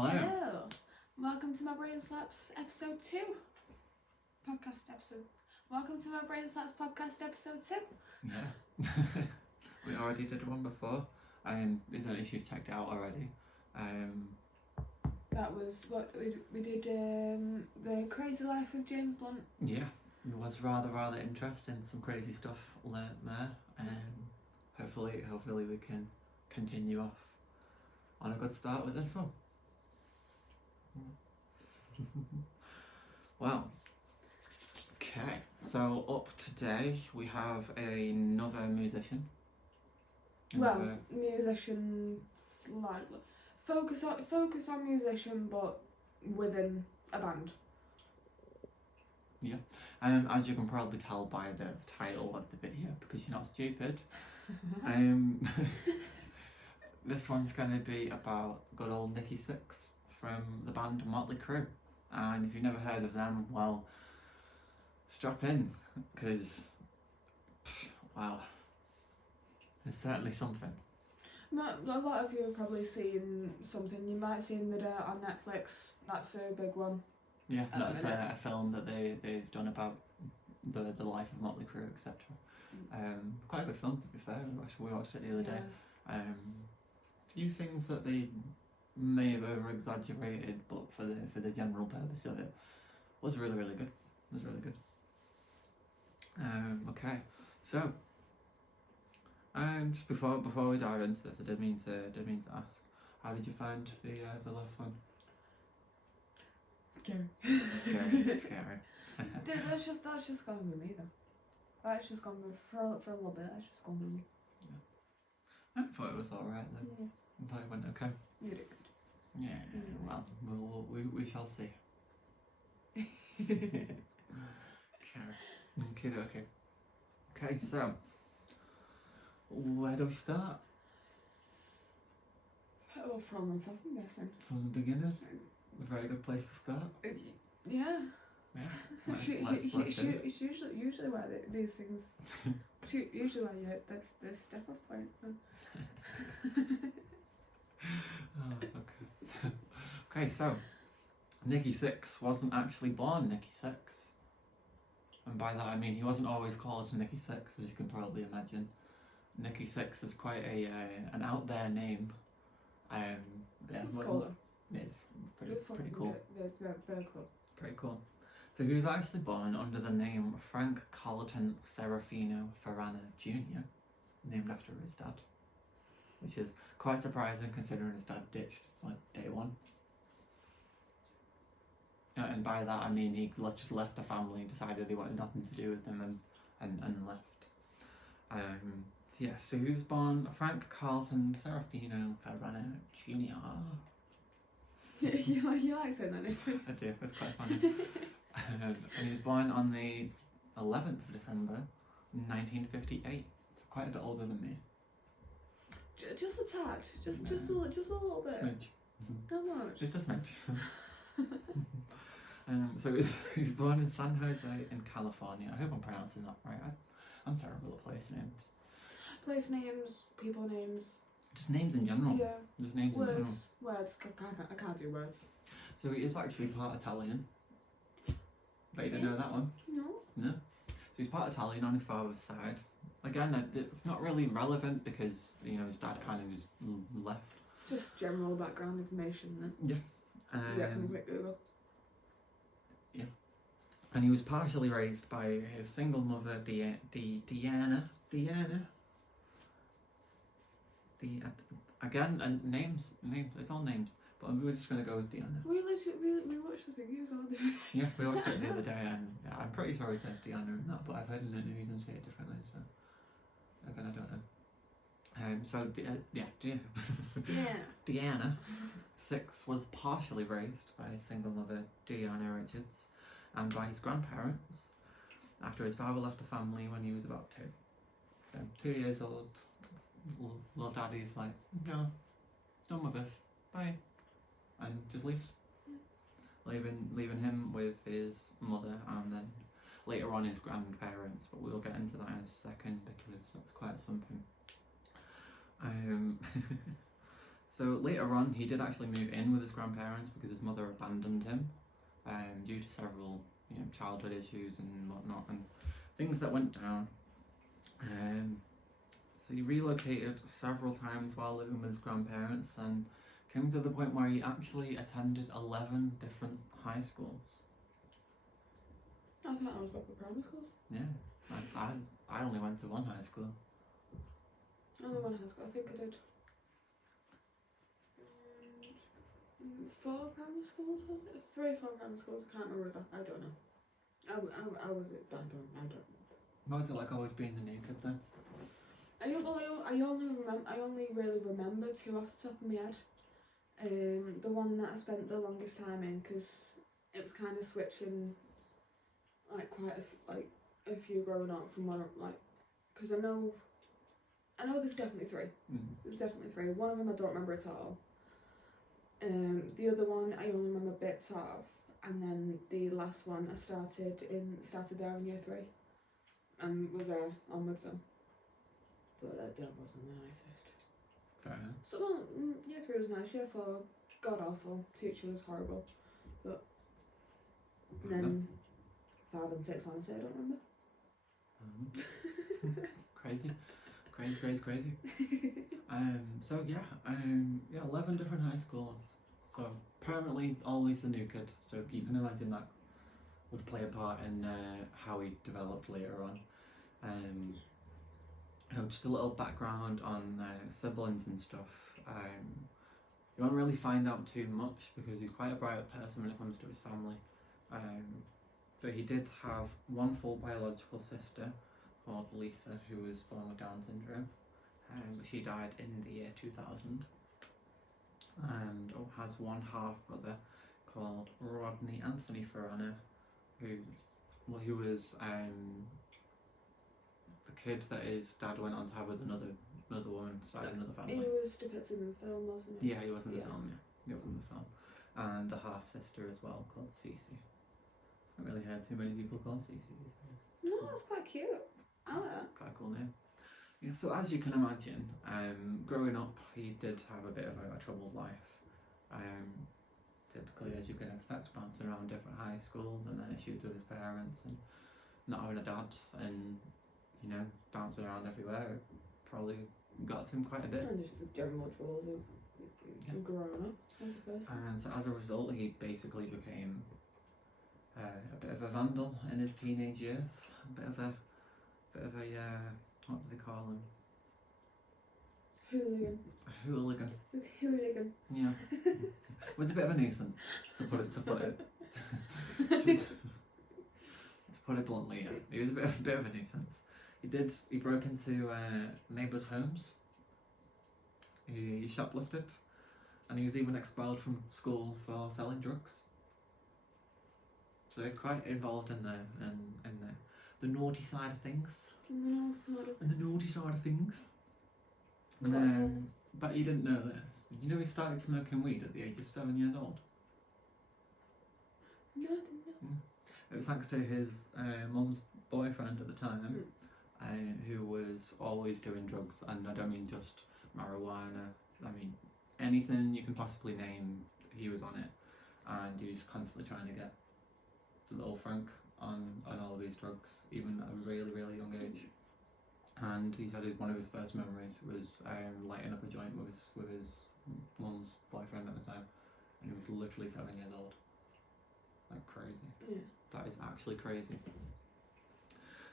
Hello. Hello. Welcome to Mybrainslaps episode 2. Podcast episode. Welcome to Mybrainslaps podcast episode 2. Yeah. We already did one before. Is that issue checked out already? That was what we did, the crazy life of James Blunt. Yeah. It was rather interesting. Some crazy stuff learnt there. Hopefully we can continue off on a good start with this one. Well, okay, so up today we have another musician. Well, musician slightly. Focus on musician, but within a band. Yeah, as you can probably tell by the title of the video, because you're not stupid, this one's going to be about good old Nikki Sixx from the band Motley Crue. And if you've never heard of them, well, strap in, because, wow, there's certainly something. A lot of you have probably seen something. You might have seen the Dirt on Netflix. That's a big one. Yeah, that's a film that they've done about the life of Motley Crue, etc. Quite a good film, to be fair. We watched it the other day. Few things that they may have over exaggerated, but for the general purpose of it, was really good. It was really good. Okay, so just before we dive into this, I did mean to ask, how did you find the last one? Scary. That's just gone with me though. That's just gone with for a little bit. That's just gone with me. I thought it was alright then. Yeah. I thought it went okay. You did good. Yeah, well, we shall see. Okay. Okay, so where do we start? Well, from myself, I'm guessing. From the beginning? A very good place to start. Yeah. Yeah. Let's It's usually why these things. Usually why that's the step off point. Oh, okay. Okay, so Nikki Sixx wasn't actually born Nikki Sixx, and by that I mean he wasn't always called Nikki Sixx, as you can probably imagine. Nikki Sixx is quite an out there name. Yeah, it's cool. It's pretty cool. It's very cool. Pretty cool. So he was actually born under the name Frank Carlton Serafino Ferrana Jr., named after his dad, which is quite surprising considering his dad ditched like day one. And by that I mean he just left the family and decided he wanted nothing to do with them and left. Yeah, so he was born Frank Carlton Serafino Ferrana Jr. You like saying that, don't you? I do, it's quite funny. And he was born on the 11th of December 1958, so quite a bit older than me. Just a tad, just a little bit. Smidge. Not much. Just a smidge. So he was born in San Jose in California. I hope I'm pronouncing that right. I'm terrible at place names. Place names, people names. Just names in general. Yeah. Just names in general. Words. I can't do words. So he is actually part Italian. But you didn't know that one? No. No. So he's part Italian on his father's side. Again, it's not really relevant because, you know, his dad kind of just left. Just general background information then. Yeah. Yeah, from a quick Google. Yeah. And he was partially raised by his single mother, Deanna. Again, and names, it's all names, but we're just going to go with Deanna. We watched the thing as well. Yeah, we watched it the other day, and I'm pretty sure it says Deanna in that, but I've heard in the news and say it differently, so again, I don't know. Deanna Sixx was partially raised by his single mother, Deanna Richards, and by his grandparents after his father left the family when he was about 2. So 2 years old, little daddy's like, no, done with this, bye, and just leaves, leaving him with his mother and then later on his grandparents, but we'll get into that in a second because that's quite something. So later on, he did actually move in with his grandparents because his mother abandoned him due to several childhood issues and whatnot and things that went down. So he relocated several times while living with his grandparents and came to the point where he actually attended 11 different high schools. I thought I was back with primary schools. Yeah, I only went to one high school. Only one high school. I think I did 4 primary schools, was it? 3 or 4 primary schools. I can't remember exactly. I don't know. I was. I don't. What was it like always being the new kid then? I only really remember 2 off the top of my head. The one that I spent the longest time in, because it was kind of switching, like quite a few growing up from where because I know there's definitely 3. There's definitely 3. One of them I don't remember at all. The other one I only remember bits of, and then the last one I started there in year 3, and was there onwards then. But that wasn't the nicest. Fair enough. So year 3 was nice. Year 4, god awful. Teacher was horrible. But then 5 and 6, honestly, I don't remember. Crazy. So yeah, 11 different high schools. So permanently always the new kid. So you can imagine that would play a part in how he developed later on. Just a little background on siblings and stuff. You won't really find out too much because he's quite a bright person when it comes to his family. But he did have one full biological sister called Lisa, who was born with Down syndrome. She died in the year 2000. And has one half brother called Rodney Anthony Ferrana, who was the kid that his dad went on to have with another woman, started another family. He was depicted in the film, wasn't he? Yeah, he was in the film. Yeah, he was in the film, and a half sister as well called Cece. I haven't really heard too many people called Cece these days. No, that's quite cute. I like that. Quite a cool name. Yeah, so as you can imagine, growing up, he did have a bit of a troubled life. Typically, as you can expect, bouncing around different high schools and then issues with his parents and not having a dad and, bouncing around everywhere, it probably got to him quite a bit. And just the general troubles of growing up as a person. And so as a result, he basically became a bit of a vandal in his teenage years. A bit of a what do they call him? Hooligan. A hooligan. With hooligan. Yeah. Was a bit of a nuisance, to put it bluntly. Yeah. He was a bit of a nuisance. He broke into neighbours' homes. He shoplifted, and he was even expelled from school for selling drugs. So they're quite involved in the naughty side of things. The naughty side of things. But you didn't know this. Did you know he started smoking weed at the age of 7 years old? No, I didn't know. It was thanks to his mum's boyfriend at the time, who was always doing drugs, and I don't mean just marijuana. I mean anything you can possibly name, he was on it, and he was constantly trying to get little Frank on all of these drugs, even at a really, really young age. And he said one of his first memories was lighting up a joint with his mum's boyfriend at the time, and he was literally 7 years old. Like crazy. Yeah. That is actually crazy.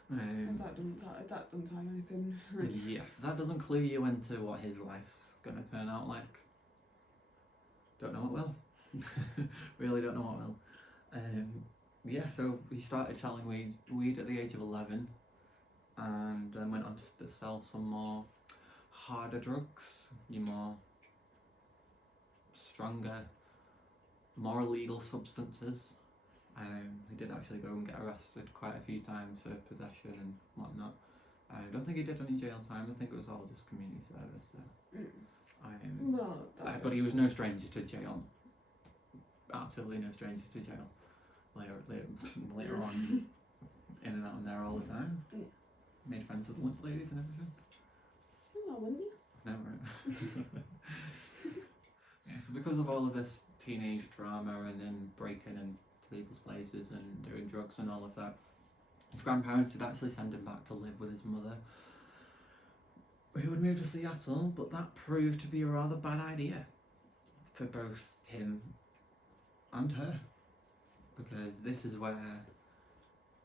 That doesn't tell you anything. Yeah, that doesn't clue you into what his life's gonna turn out like. Don't know what will. Really don't know what will. So he started selling weed at the age of 11, and then went on to sell some more harder drugs, more stronger, more illegal substances. He did actually go and get arrested quite a few times for possession and whatnot. I don't think he did any jail time. I think it was all just community service. But he was no stranger to jail. Absolutely no stranger to jail. Later on, in and out in there all the time. Yeah. Made friends with lunch ladies and everything. Oh, wouldn't you? Never. because of all of this teenage drama and then breaking into people's places and doing drugs and all of that, his grandparents did actually send him back to live with his mother, who would move to Seattle, but that proved to be a rather bad idea for both him and her, because this is where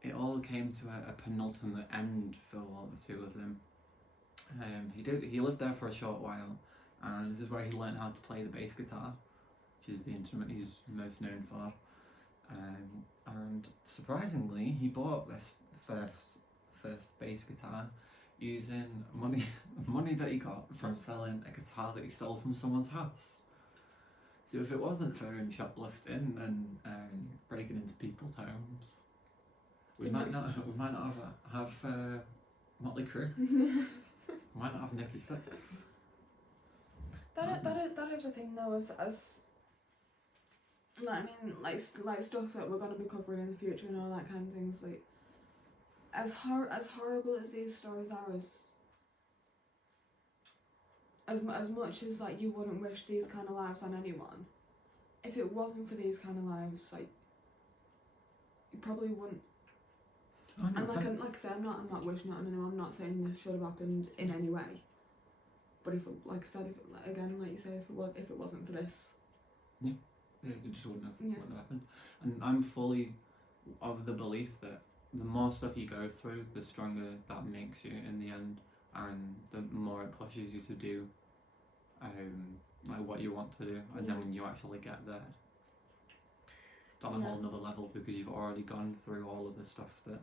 it all came to a penultimate end for the two of them. He lived there for a short while, and this is where he learned how to play the bass guitar, which is the instrument he's most known for. And surprisingly, he bought this first bass guitar using money that he got from selling a guitar that he stole from someone's house. So if it wasn't for him shoplifting and breaking into people's homes, we might not have Motley Crue. We might not have Nikki Sixx. That is a thing though, as like, I mean, like stuff that we're gonna be covering in the future and all that kind of things. Like, as horrible as these stories are, as much as like you wouldn't wish these kind of lives on anyone, if it wasn't for these kind of lives, like, you probably wouldn't. And like I said, I'm not wishing it on anyone. I'm not saying this should have happened in any way. But if it, like I said, if it, again, like you say, if it wasn't for this, yeah, it just wouldn't have happened. And I'm fully of the belief that the more stuff you go through, the stronger that makes you in the end, and the more it pushes you to do, like what you want to do, and then when you actually get there, it's on a whole nother level, because you've already gone through all of the stuff that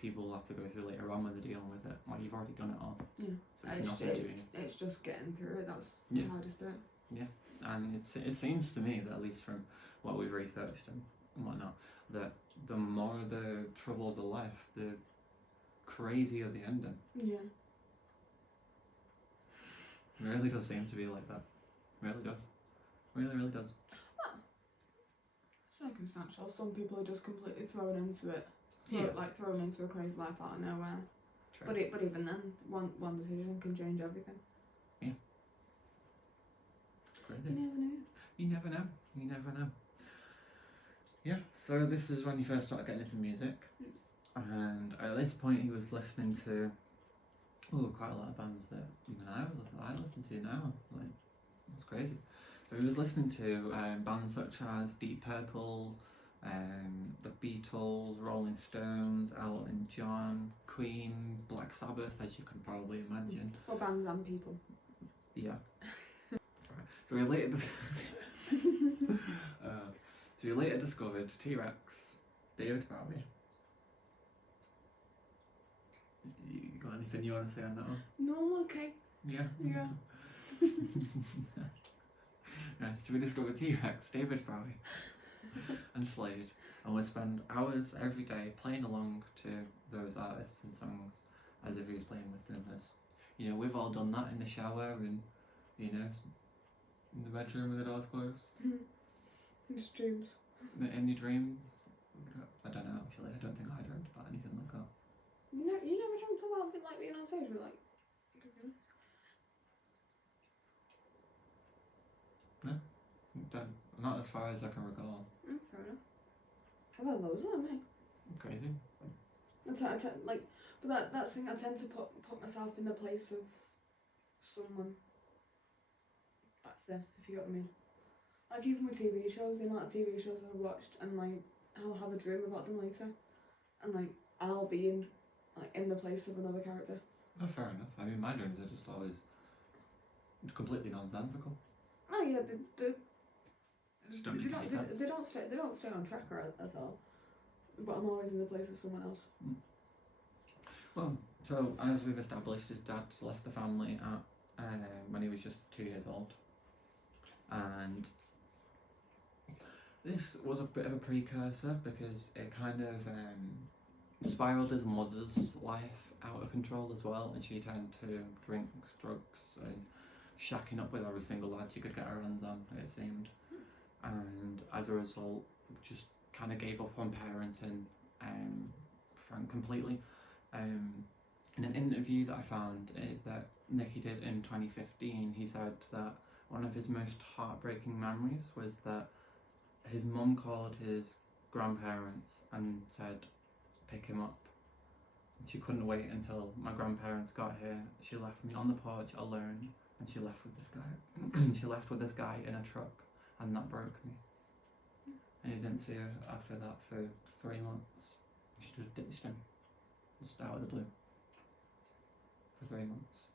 people have to go through later on when they're dealing with it. Like, you've already done it all. Yeah. So it's just getting through it. That's the hardest bit. Yeah, and it seems to me that, at least from what we've researched and whatnot, that the more the troubles are left, the crazier the ending. Yeah. It really does seem to be like that. It really does. Really does. Well, circumstantial. Some people are just completely thrown into it. Thrown into a crazy life out of nowhere. True. But even then, one decision can change everything. Yeah. Crazy. You never know. You never know. Yeah, so this is when he first started getting into music. And at this point he was listening to quite a lot of bands that even I listen to now. Like, it's crazy. So he was listening to bands such as Deep Purple, the Beatles, Rolling Stones, Elton John, Queen, Black Sabbath, as you can probably imagine. Well, bands and people. Yeah. So we later discovered T-Rex, David Bowie. You got anything you want to say on that one? No, I'm okay. Yeah. Yeah. Right, so we discovered T-Rex, David Bowie, and Slade, and we spend hours every day playing along to those artists and songs as if he was playing with them. As you know, we've all done that in the shower and, you know, in the bedroom with the doors closed. It's dreams. Any dreams? I don't know, actually. I don't think I dreamt about anything like that. You never dreamt about like being on stage with like. No, not as far as I can recall. Fair enough. I've had loads of them, mate. Crazy. But that thing, I tend to put myself in the place of someone that's there, if you get what I mean. Like, even with TV shows, the amount of TV shows I've watched, and like, I'll have a dream about them later, and like, I'll be in the place of another character. Oh, fair enough. I mean, my dreams are just always completely nonsensical. Oh yeah, Just don't make any sense. They don't stay on track at all. But I'm always in the place of someone else. Well, so as we've established, his dad left the family at when he was just 2 years old, and this was a bit of a precursor because it kind of spiraled his mother's life out of control as well, and she turned to drinks, drugs, and shacking up with every single lad she could get her hands on, it seemed. And as a result, just kind of gave up on parenting Frank completely. In an interview that I found that Nicky did in 2015, he said that one of his most heartbreaking memories was that his mum called his grandparents and said, pick him up. She couldn't wait until my grandparents got here. She left me on the porch alone, and she left with this guy. She left with this guy in a truck, and that broke me. And he didn't see her after that for 3 months. She just ditched him, just out of the blue, for 3 months.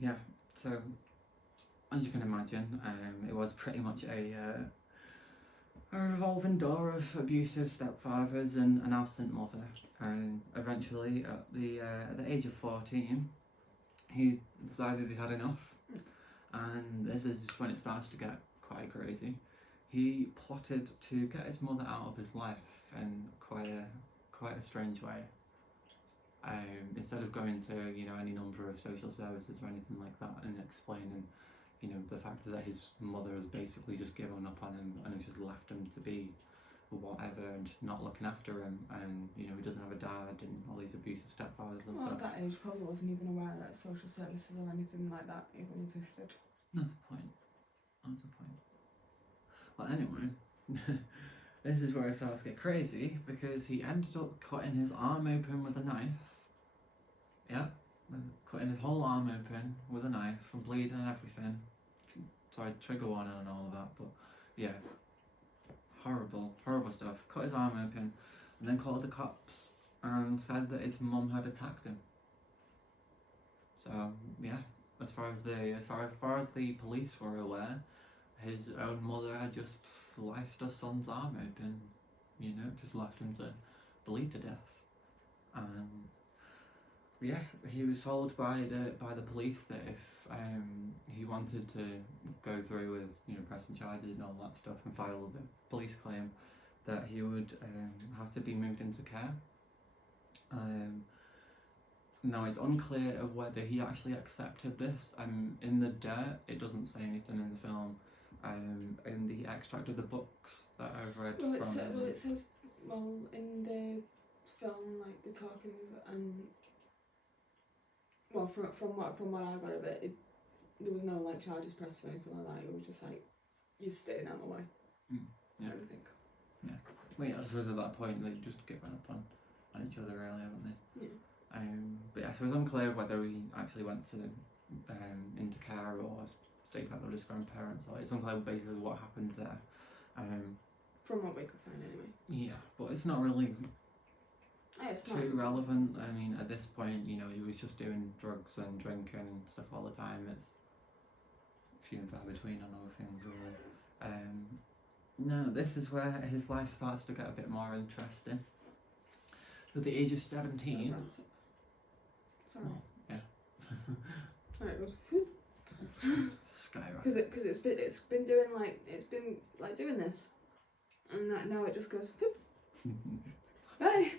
Yeah, so as you can imagine, it was pretty much a revolving door of abusive stepfathers and an absent mother. And eventually, at the age of 14, he decided he'd had enough. And this is when it starts to get quite crazy. He plotted to get his mother out of his life in quite a strange way. Instead of going to any number of social services or anything like that and explaining the fact that his mother has basically just given up on him and has just left him to be whatever and just not looking after him, and he doesn't have a dad and all these abusive stepfathers and stuff. At that age, probably wasn't even aware that social services or anything like that even existed. That's the point. Well, anyway, this is where it starts to get crazy, because he ended up cutting his arm open with a knife. Yeah, cutting his whole arm open with a knife and bleeding and everything. Sorry, trigger warning and all of that, but yeah, horrible stuff. Cut his arm open and then called the cops and said that his mum had attacked him. So yeah, as far as the police were aware, his own mother had just sliced her son's arm open, just left him to bleed to death. And yeah, he was told by the police that if he wanted to go through with pressing charges and all that stuff and file the police claim, that he would have to be moved into care. Now it's unclear of whether he actually accepted this. In the dirt, it doesn't say anything in the film. In the extract of the books that I've read it says in the film, like they're talking and from what I got of it, there was no charges pressed or anything like that. It was just like, you're staying out of my way. Yeah. I think. Yeah. Well, yeah, I suppose at that point they've just given up on each other, really, haven't they? Yeah. But yeah, so it's unclear whether he actually went to into care or stayed back with his grandparents, or it's unclear basically what happened there. From what we could find, anyway. Yeah, but it's not really It's too relevant. I mean, at this point, he was just doing drugs and drinking and stuff all the time. It's few and far between on other things, really. No, this is where his life starts to get a bit more interesting. So at the age of 17. Sorry. Oh, yeah. Alright, it goes. Skyrocket. Because it's been doing doing this, and now it just goes. Bye.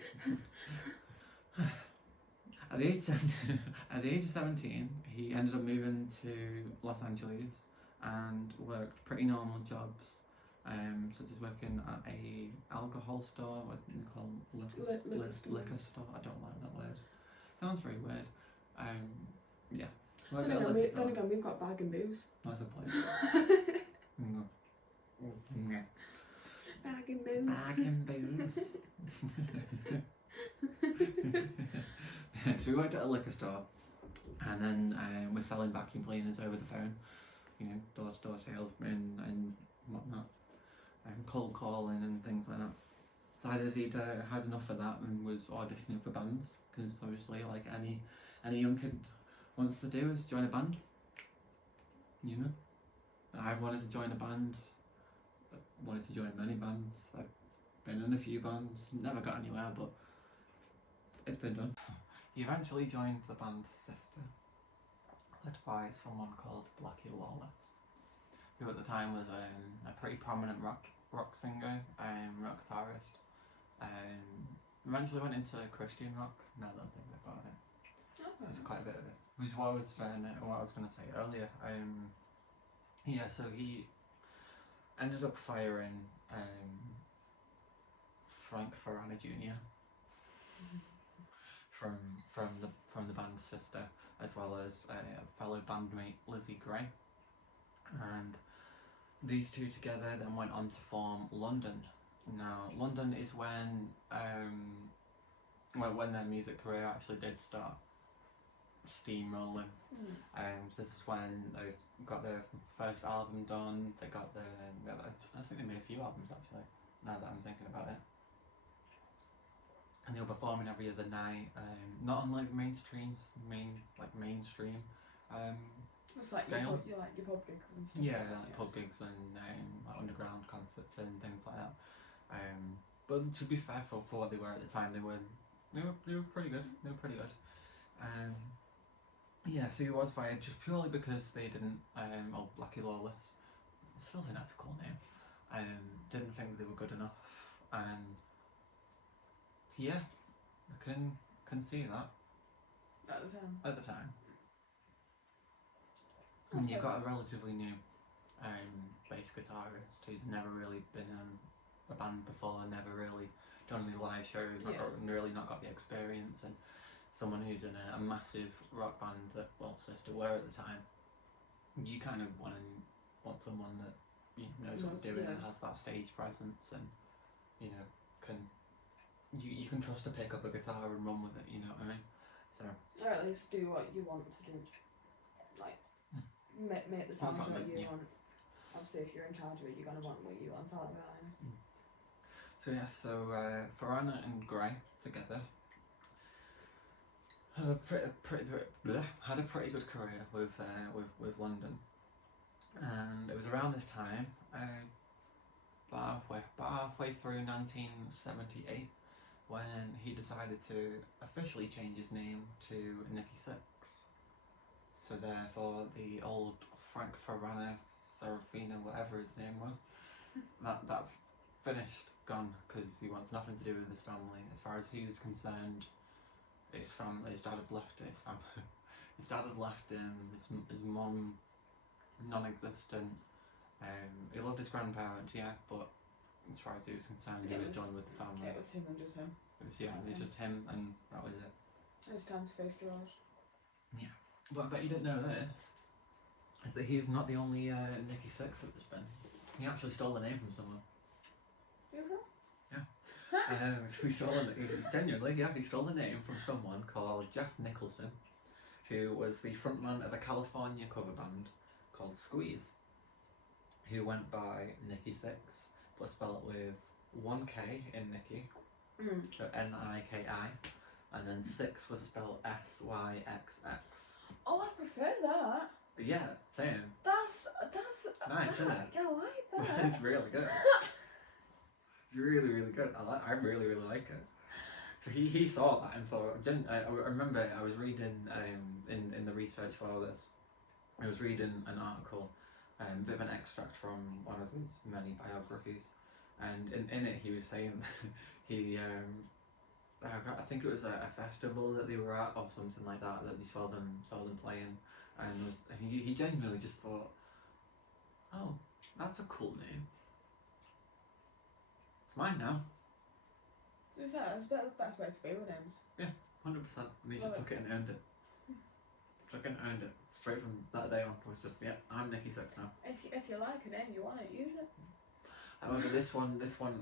At the age of 17, he ended up moving to Los Angeles and worked pretty normal jobs, such as working at a alcohol store, what do you call liquor store? I don't like that word. Sounds very weird. Yeah. Then again, we've got bag and booze. That's a point. No. Yeah. Bag and booze. Bag and booze. So we worked at a liquor store, and then we're selling vacuum cleaners over the phone, door-to-door salesmen and whatnot, and cold calling and things like that. Decided he'd had enough of that and was auditioning for bands, because obviously, like any young kid wants to do is join a band. I've wanted to join a band. I've wanted to join many bands. I've been in a few bands, never got anywhere, but it's been done. He eventually joined the band Sister, led by someone called Blackie Lawless, who at the time was a pretty prominent rock singer, rockstarist. Eventually went into Christian rock, now that I think about it. There's quite a bit of it. Which is what I was going to say earlier. Yeah, so he ended up firing Frank Farana Jr. from the band Sister, as well as fellow bandmate Lizzie Gray. and these two together then went on to form London. Now, London is when their music career actually did start steamrolling. So this is when they got their first album done. They got their, I think they made a few albums actually, now that I'm thinking about it. And they were performing every other night, not unlike the mainstream. It's like scale. your pub gigs and stuff. Yeah, like pub gigs and like underground concerts and things like that. But to be fair, for what they were at the time, they were pretty good. They were pretty good. Yeah, so he was fired just purely because they didn't, Blackie Lawless, I still think that's a cool name, didn't think they were good enough, and yeah, I can see that. At the time. And you've got a relatively new bass guitarist who's never really been in a band before, never really done any live shows, really not got the experience, and someone who's in a massive rock band that, well, Sister were at the time. You kind of want someone that knows what they're doing and has that stage presence, and you can trust to pick up a guitar and run with it. You know what I mean? So, or at least do what you want to do, like make the sounds what you want. Obviously, if you're in charge of it, you're gonna want what you want all the time. So yeah, Farana and Gray together had a pretty good career with London, and it was around this time, about halfway through 1978, when he decided to officially change his name to Nikki Sixx. So therefore, the old Frank Farana Serafina, whatever his name was, that's finished, gone, because he wants nothing to do with his family. As far as he was concerned, his dad had left his family. His dad had left him. His mum, non-existent. He loved his grandparents, yeah, but as far as he was concerned, he was done with the family. It was him and just him. It was just him, and that was it. It was time to face the world. Yeah. But I bet you didn't know this, is that he was not the only Nikki Sixx that there's been. He actually stole the name from someone. Yeah. He stole the name from someone called Jeff Nicholson, who was the frontman of a California cover band called Squeeze, who went by Nikki Sixx, but spelled it with one K in Nikki, so N-I-K-I, and then Six was spelled S-Y-X-X. Oh, I prefer that. Yeah, same. That's nice, isn't it? I like that. It's really good. It's really, really good. I really, really like it. So he saw that and thought. I remember I was reading in the research for this. I was reading an article, a bit of an extract from one of his many biographies, and in it he was saying he I think it was a festival that they were at or something like that he saw them playing, and he genuinely just thought, oh, that's a cool name. It's mine now. To be fair, that's the best way to be with names. Yeah, 100%. And he just took it and earned it. Straight from that day on. It was just, yeah, I'm Nikki Sixx now. If you like a name, you want it, use it. However, this one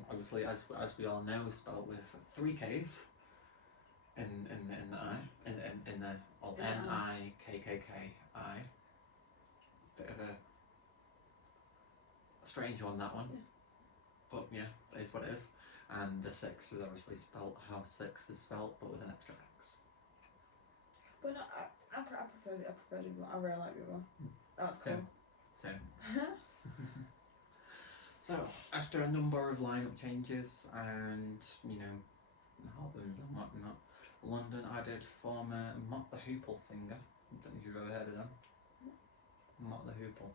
obviously, as we all know, is spelled with 3 K's in the I, in the N-I-K-K-K-I. Bit of a strange one, that one. Yeah. But yeah, it is what it is. And the Six is obviously spelled how Six is spelled, but with an extra X. But no, I prefer the other one. I really like the other one. That's cool. Same. So, after a number of lineup changes and, albums and whatnot, London added former Mott the Hoople singer. I don't know if you've ever heard of them. Mott the Hoople.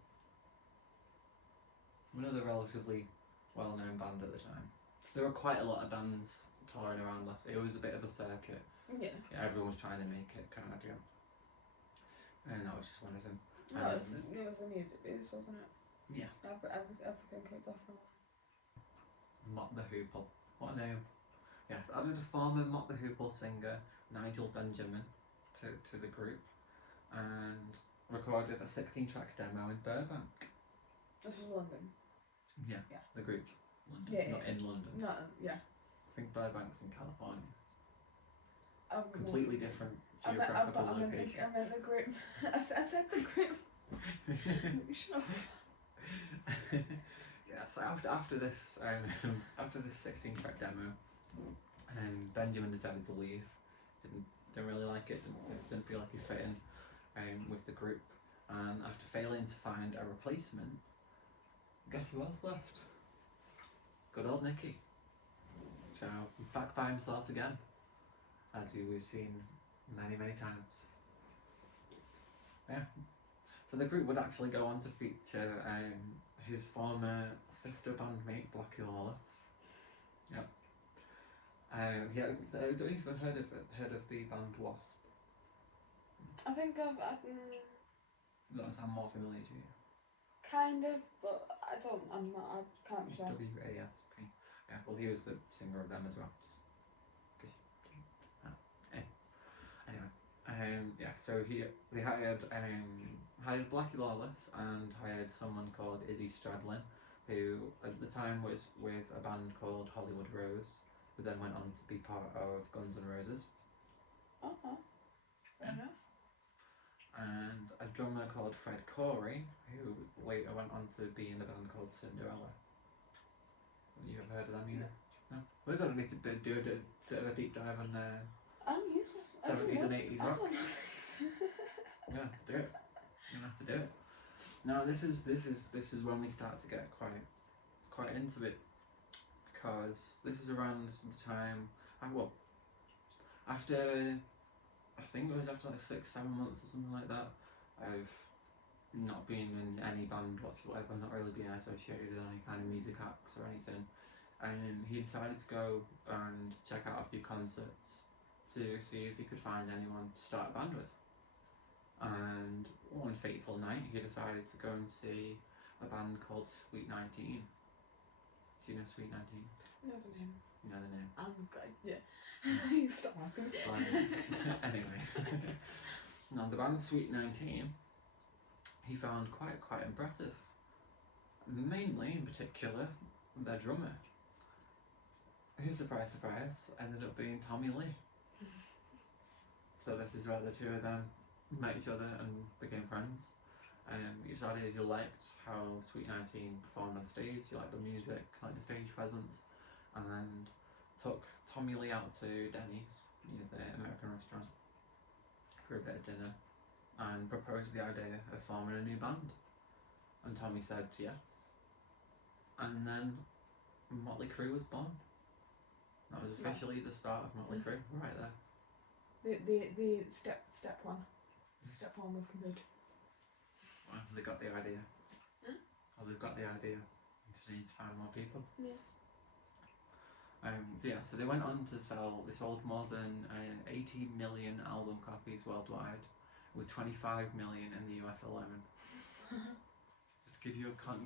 Another relatively well-known band at the time. There were quite a lot of bands touring around last year. It was a bit of a circuit. Yeah. Everyone was trying to make it kind of deal. And that was just one of them. No, it was a music business, wasn't it? Yeah. Everything kicked off from it. Mott the Hoople. What a name. Yes, added a former Mott the Hoople singer, Nigel Benjamin, to the group, and recorded a 16-track demo in Burbank. This is London. Yeah. Yeah. The group. London. Yeah, Not in London. No, yeah. I think Burbank's in California. I Completely different I geographical location. I meant the group. I said the group. Shut up. Yeah, so after this 16-track demo, Benjamin decided to leave. Didn't really like it. Didn't feel like he fit in with the group. And after failing to find a replacement, guess who else left? Good old Nikki. So back by himself again, as we've seen many times. Yeah. So the group would actually go on to feature his former sister bandmate Blackie Lawless. Yep. Yeah, I don't even heard of the band Wasp. I think Does that sound more familiar to you? kind of, but I can't be sure. WASP. Yeah, well, he was the singer of them as well. Anyway, yeah. So they hired Blackie Lawless and hired someone called Izzy Stradlin, who at the time was with a band called Hollywood Rose, who then went on to be part of Guns N' Roses. Fair enough. And a drummer called Fred Corey, who later went on to be in a band called Cinderella. You ever heard of them either? No? We're going to need to do a bit of a deep dive on I'm useless. 70s and 80s rock. I don't know this. You're gonna have to do it. You're gonna have to do it. Now this is when we start to get quite into it, because this is around the time after I think it was after like 6-7 months or something like that of not being in any band whatsoever, not really being associated with any kind of music acts or anything, and he decided to go and check out a few concerts to see if he could find anyone to start a band with. And one fateful night he decided to go and see a band called Sweet 19. Do you know Sweet 19? Know the name. You know the name? Yeah. You stop asking me. Anyway. Now the band Sweet 19 he found quite impressive. Mainly, in particular, their drummer, who, surprise, ended up being Tommy Lee. So this is where the two of them met each other and became friends. You decided you liked how Sweet 19 performed on stage, you liked the music, you liked the stage presence, and took Tommy Lee out to Denny's, the American restaurant, for a bit of dinner, and proposed the idea of forming a new band. And Tommy said yes. And then Motley Crue was born. That was officially the start of Motley Crue, right there. The step one. Step one was complete. Well, they got the idea. Well, they've got the idea. We just need to find more people. Yeah. So they went on to sell. They sold more than 80 million album copies worldwide, with 25 million in the US alone. Just to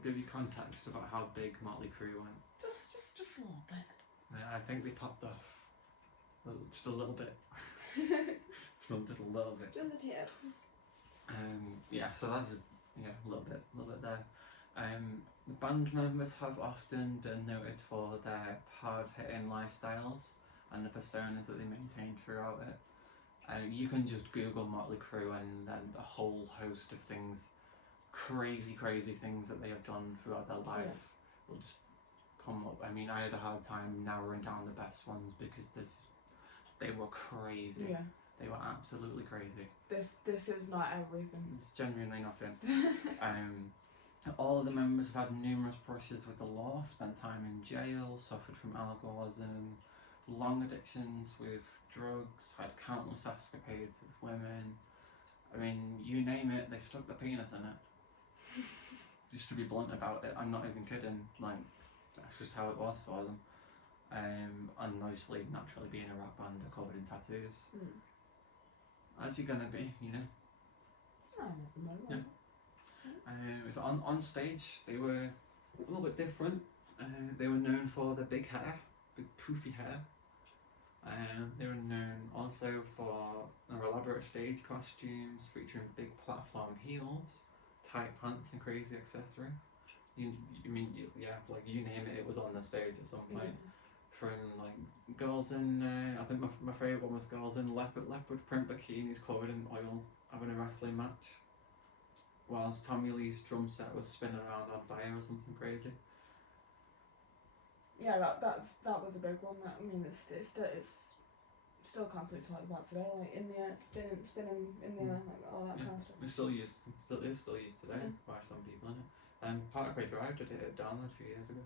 give you context about how big Motley Crue went. Just a little bit. I think they popped off just a little bit. Just a little bit. Just a tad. Yeah, so that's a little bit there. The band members have often been noted for their hard-hitting lifestyles and the personas that they maintain throughout it. You can just Google Motley Crue and then a whole host of things, crazy things that they have done throughout their life will just come up. I mean, I had a hard time narrowing down the best ones because they were crazy. Yeah. They were absolutely crazy. This is not everything. It's genuinely nothing. All of the members have had numerous brushes with the law, spent time in jail, suffered from alcoholism, long addictions with drugs, had countless escapades with women. I mean, you name it, they stuck the penis in it. Just to be blunt about it, I'm not even kidding. Like, that's just how it was for them. And obviously, naturally being a rock band, they're covered in tattoos. As you're gonna be, you know. Yeah. It was on stage. They were a little bit different. They were known for their big hair, big poofy hair. They were known also for their elaborate stage costumes featuring big platform heels, tight pants, and crazy accessories. yeah, like you name it, it was on the stage at some point. Yeah. From like girls in, I think my favourite one was girls in leopard print bikinis covered in oil having a wrestling match, whilst Tommy Lee's drum set was spinning around on fire or something crazy. Yeah, that was a big one. That, I mean, it's still constantly talked about today, like in the air, spinning in the air, like all that kind of stuff. It's still used. It is still used today by some people, isn't it? Parkway Drive did it at Darla a few years ago.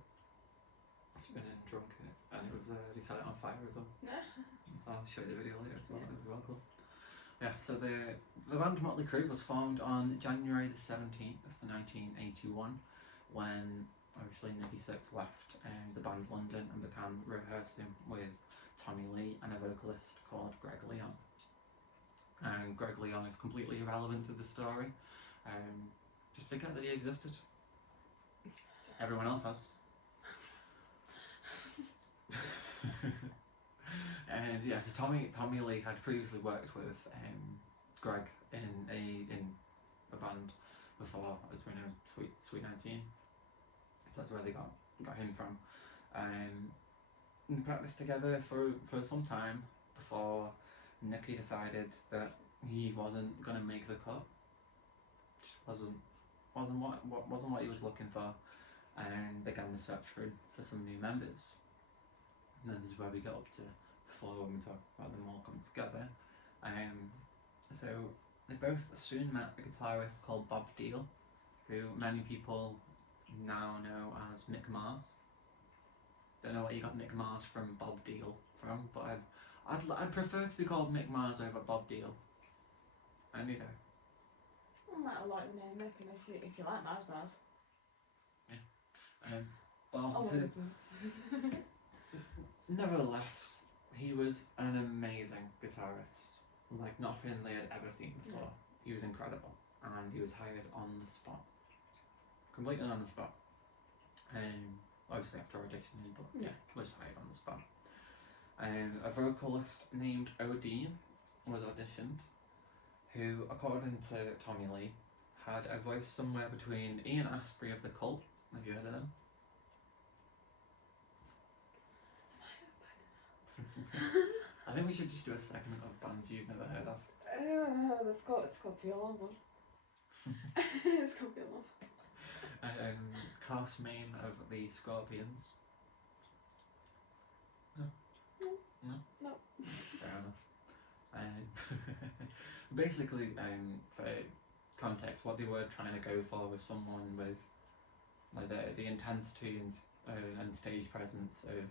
Spinning drunk in it, and it was they set it on fire as well. I'll show you the video later as well. It was well cool. Yeah, so the band Motley Crue was formed on January the 17th, 1981, when obviously Nikki Sixx left the band London and began rehearsing with Tommy Lee and a vocalist called Greg Leon. And Greg Leon is completely irrelevant to the story. Just forget that he existed. Everyone else has. And yeah, so Tommy Lee had previously worked with Greg in a band before, as we know, Sweet 19. So that's where they got him from. They practiced together for some time before Nikki decided that he wasn't gonna make the cut. Just wasn't what he was looking for, and began the search for some new members. And this is where we get up to before when we talk about them all coming together. So they both soon met a guitarist called Bob Deal, who many people now know as Mick Mars. Don't know what you got Mick Mars from Bob Deal from, but I'd prefer to be called Mick Mars over Bob Deal. Any day. I like the name Mick, and if you like Mars. Yeah. Nevertheless, he was an amazing guitarist, like nothing they had ever seen before. Yeah. He was incredible, and he was hired on the spot, completely on the spot. Obviously after auditioning, but was hired on the spot. A vocalist named Odin was auditioned, who, according to Tommy Lee, had a voice somewhere between Ian Astbury of The Cult. Have you heard of them? I think we should just do a segment of bands you've never heard of. It's called Feel Love. It's called Feel Love. Klaus Main of the Scorpions. No. Fair enough. Basically, for context, what they were trying to go for was someone with like the intensity and stage presence of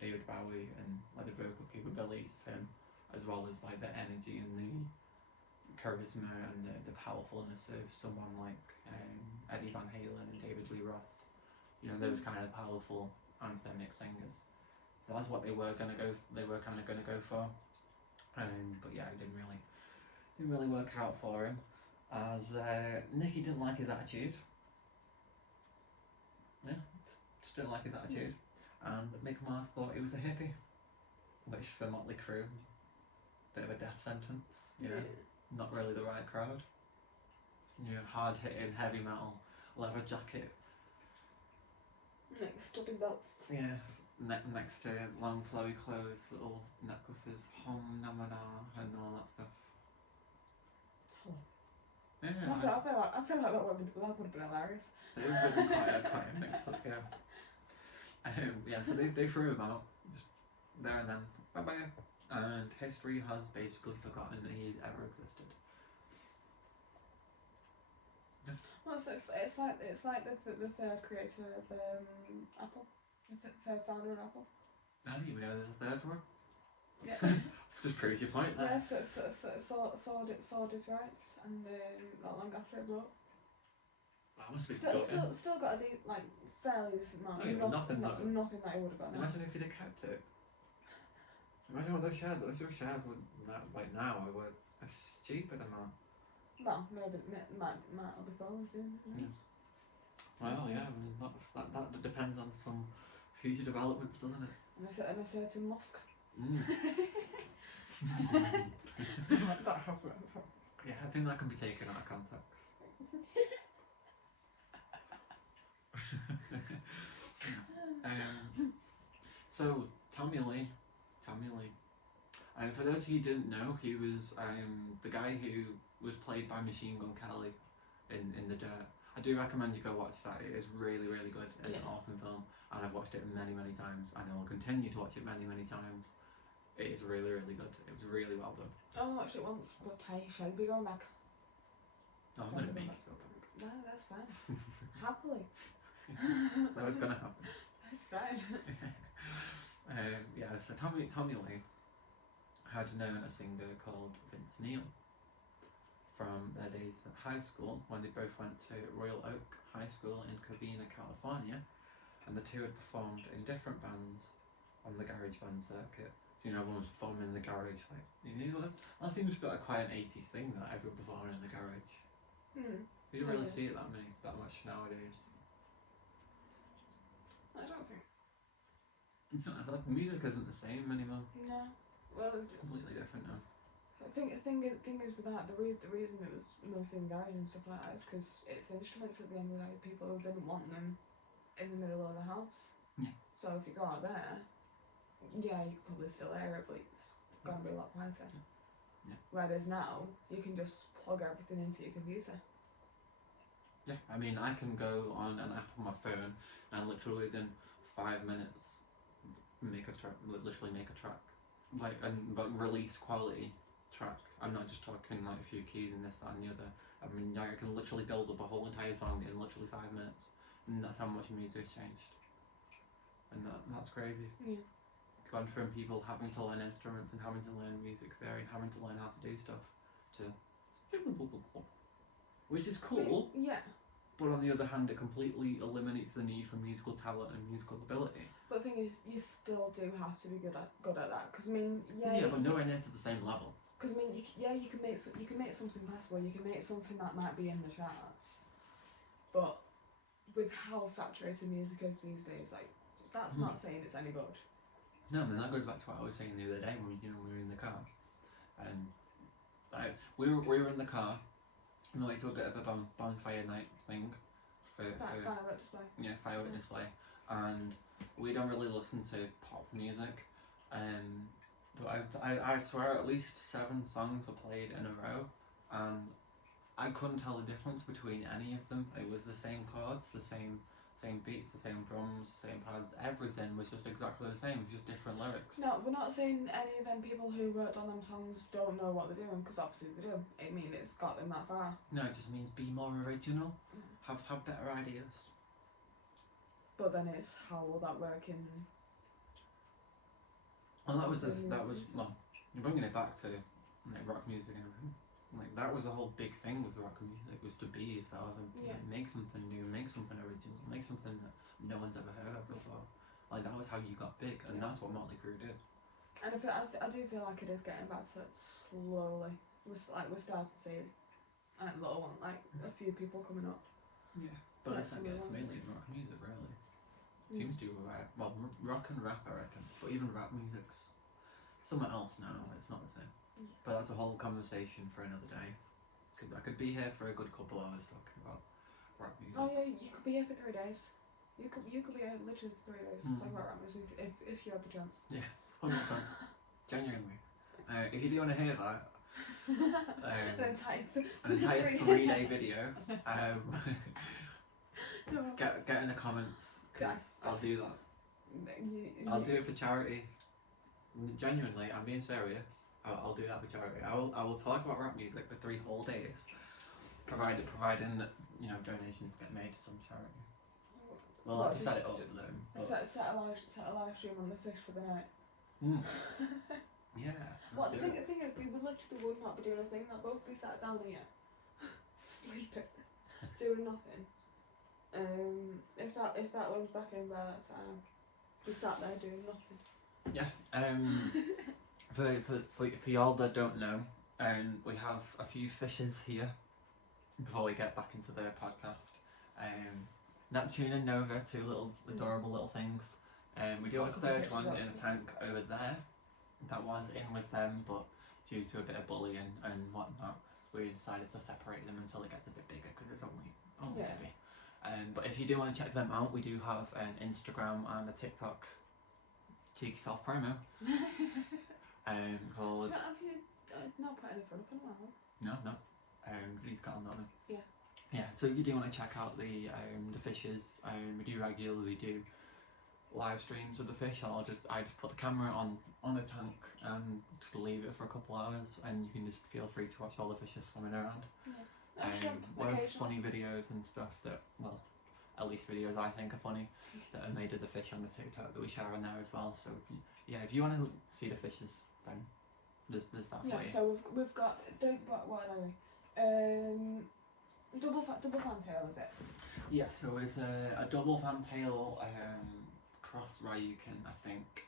David Bowie, and like the vocal capabilities of him, as well as like the energy and the charisma and the powerfulness of someone like Eddie Van Halen and David Lee Roth. You know, those kind of powerful anthemic singers. So that's what they were kind of going to go for. But yeah, it didn't really work out for him, as Nikki didn't like his attitude. Yeah, just didn't like his attitude. And Mick Mars thought he was a hippie, which for Motley Crue, bit of a death sentence. Yeah. Not really the right crowd. You know, hard hitting heavy metal, leather jacket. Like studding belts. Yeah. Next to long flowy clothes, little necklaces, hom namana, and all that stuff. Yeah, I feel like that would have been hilarious. It would have been quite a mix up, yeah. Yeah, so they threw him out, just there and then, bye bye. And history has basically forgotten that he's ever existed. Yeah. Well, it's like the third creator of Apple, the third founder of Apple. I didn't even know there's a third one. Yeah. Just proves your point there. Yeah, sold his rights, and not long after it blew up. That must be still got a fairly decent amount. Nothing that he would have got now. Imagine if he'd have kept it. Imagine what those shares would now are worth a stupid amount. Well, maybe might be falling soon. Yes. Well, yeah, I mean that depends on some future developments, doesn't it? And a certain mosque. That has it. Yeah, I think that can be taken out of context. So Tommy Lee. For those of you who didn't know, he was the guy who was played by Machine Gun Kelly in The Dirt. I do recommend you go watch that. It is really, really good. It's an awesome film, and I've watched it many, many times, and I will continue to watch it many, many times. It is really, really good. It was really well done. I only watched it once, but I shall be going back. Oh, I'm going to make you go back. No, that's fine. Happily. That was going to happen. That's fine. Yeah, so Tommy Lee had known a singer called Vince Neil from their days at high school when they both went to Royal Oak High School in Covina, California, and the two had performed in different bands on the garage band circuit. So everyone was performing in the garage, like that seems like quite an 80s thing, that everyone performing in the garage. You don't really see it that much nowadays. I don't think. It's not like music isn't the same anymore. No. Well, it's completely different now. I think the thing is with that, the reason it was mostly in garage and stuff like that is because it's instruments at the end of the day. People didn't want them in the middle of the house. Yeah. So if you go out there, yeah, you can probably still hear it, but it's gonna be a lot quieter. Yeah. Whereas now, you can just plug everything into your computer. Yeah, I mean, I can go on an app on my phone and literally within 5 minutes literally make a track, like release quality track. I'm not just talking like a few keys and this, that, and the other. I mean, I can literally build up a whole entire song in literally 5 minutes, and that's how much music has changed. And that's crazy. Yeah. Gone from people having to learn instruments and having to learn music theory and having to learn how to do stuff to, which is cool. Yeah. But on the other hand, it completely eliminates the need for musical talent and musical ability. But the thing is, you still do have to be good at that. Because I mean, but nowhere near to the same level. Because I mean, you can make something passable. You can make something that might be in the charts. But with how saturated music is these days, like that's not saying it's any good. No, I mean that goes back to what I was saying the other day when we were in the car, and we were in the car. On the way to a bit of a bonfire night thing Firework display. Yeah, firework display, and we don't really listen to pop music, but I swear at least 7 songs were played in a row, and I couldn't tell the difference between any of them. It was the same chords, the same beats, the same drums, same pads. Everything was just exactly the same, just different lyrics. No, we're not saying any of them people who worked on them songs don't know what they're doing, because obviously they do. I mean, it's got them that far. No, it just means be more original, have better ideas. But then it's how will that work in? Well, well, you're bringing it back to like rock music and everything. Like that was the whole big thing with rock music, was to be yourself and make something new, make something original, make something that no one's ever heard of before. Like that was how you got big, and that's what Motley Crue did. And I do feel like it is getting back to that slowly. We're starting to see little one, like a few people coming up. Yeah, but it's mainly rock music, really. Seems to well, rock and rap, I reckon, but even rap music's somewhere else now. It's not the same. But that's a whole conversation for another day. Because I could be here for a good couple hours talking about rap music. Oh yeah, you could be here for 3 days. You could be here literally for 3 days talking about rap music if you had the chance. Yeah, 100%. Genuinely. If you do want to hear that, an entire 3-day video, get in the comments, because I'll do that. I'll do it for charity. Genuinely, I'm being serious. I'll do that for charity. I will talk about rap music for 3 whole days, providing that donations get made to some charity. Well, I'll just set it up with them. Set a live stream on the fish for the night. Yeah. Well, the thing is, we literally would not be doing a thing. They'll both be sat down here, sleeping, doing nothing. If that one's back in by that time, be sat there doing nothing. Yeah. For y'all that don't know, we have a few fishes here before we get back into the podcast. Neptune and Nova, 2 little adorable little things. We do have a 3rd one in a tank over there that was in with them, but due to a bit of bullying and whatnot, we decided to separate them until it gets a bit bigger, because it's only a baby. But if you do want to check them out, we do have an Instagram and a TikTok. Cheeky self promo. Called. Have you not put any fun up in a while? No. He's got on that one. Yeah. Yeah. So if you do want to check out the fishes, we do regularly do live streams with the fish. I just put the camera on a tank and just leave it for a couple hours, and you can just feel free to watch all the fishes swimming around. Yeah. There's funny videos and stuff that, well, at least videos I think are funny that are made of the fish on the TikTok that we share on there as well. So yeah, if you want to see the fishes, then there's that for you. Yeah. So we've got what are we? Double fantail, is it? Yeah. So it's a double fantail cross Ryukin, I think.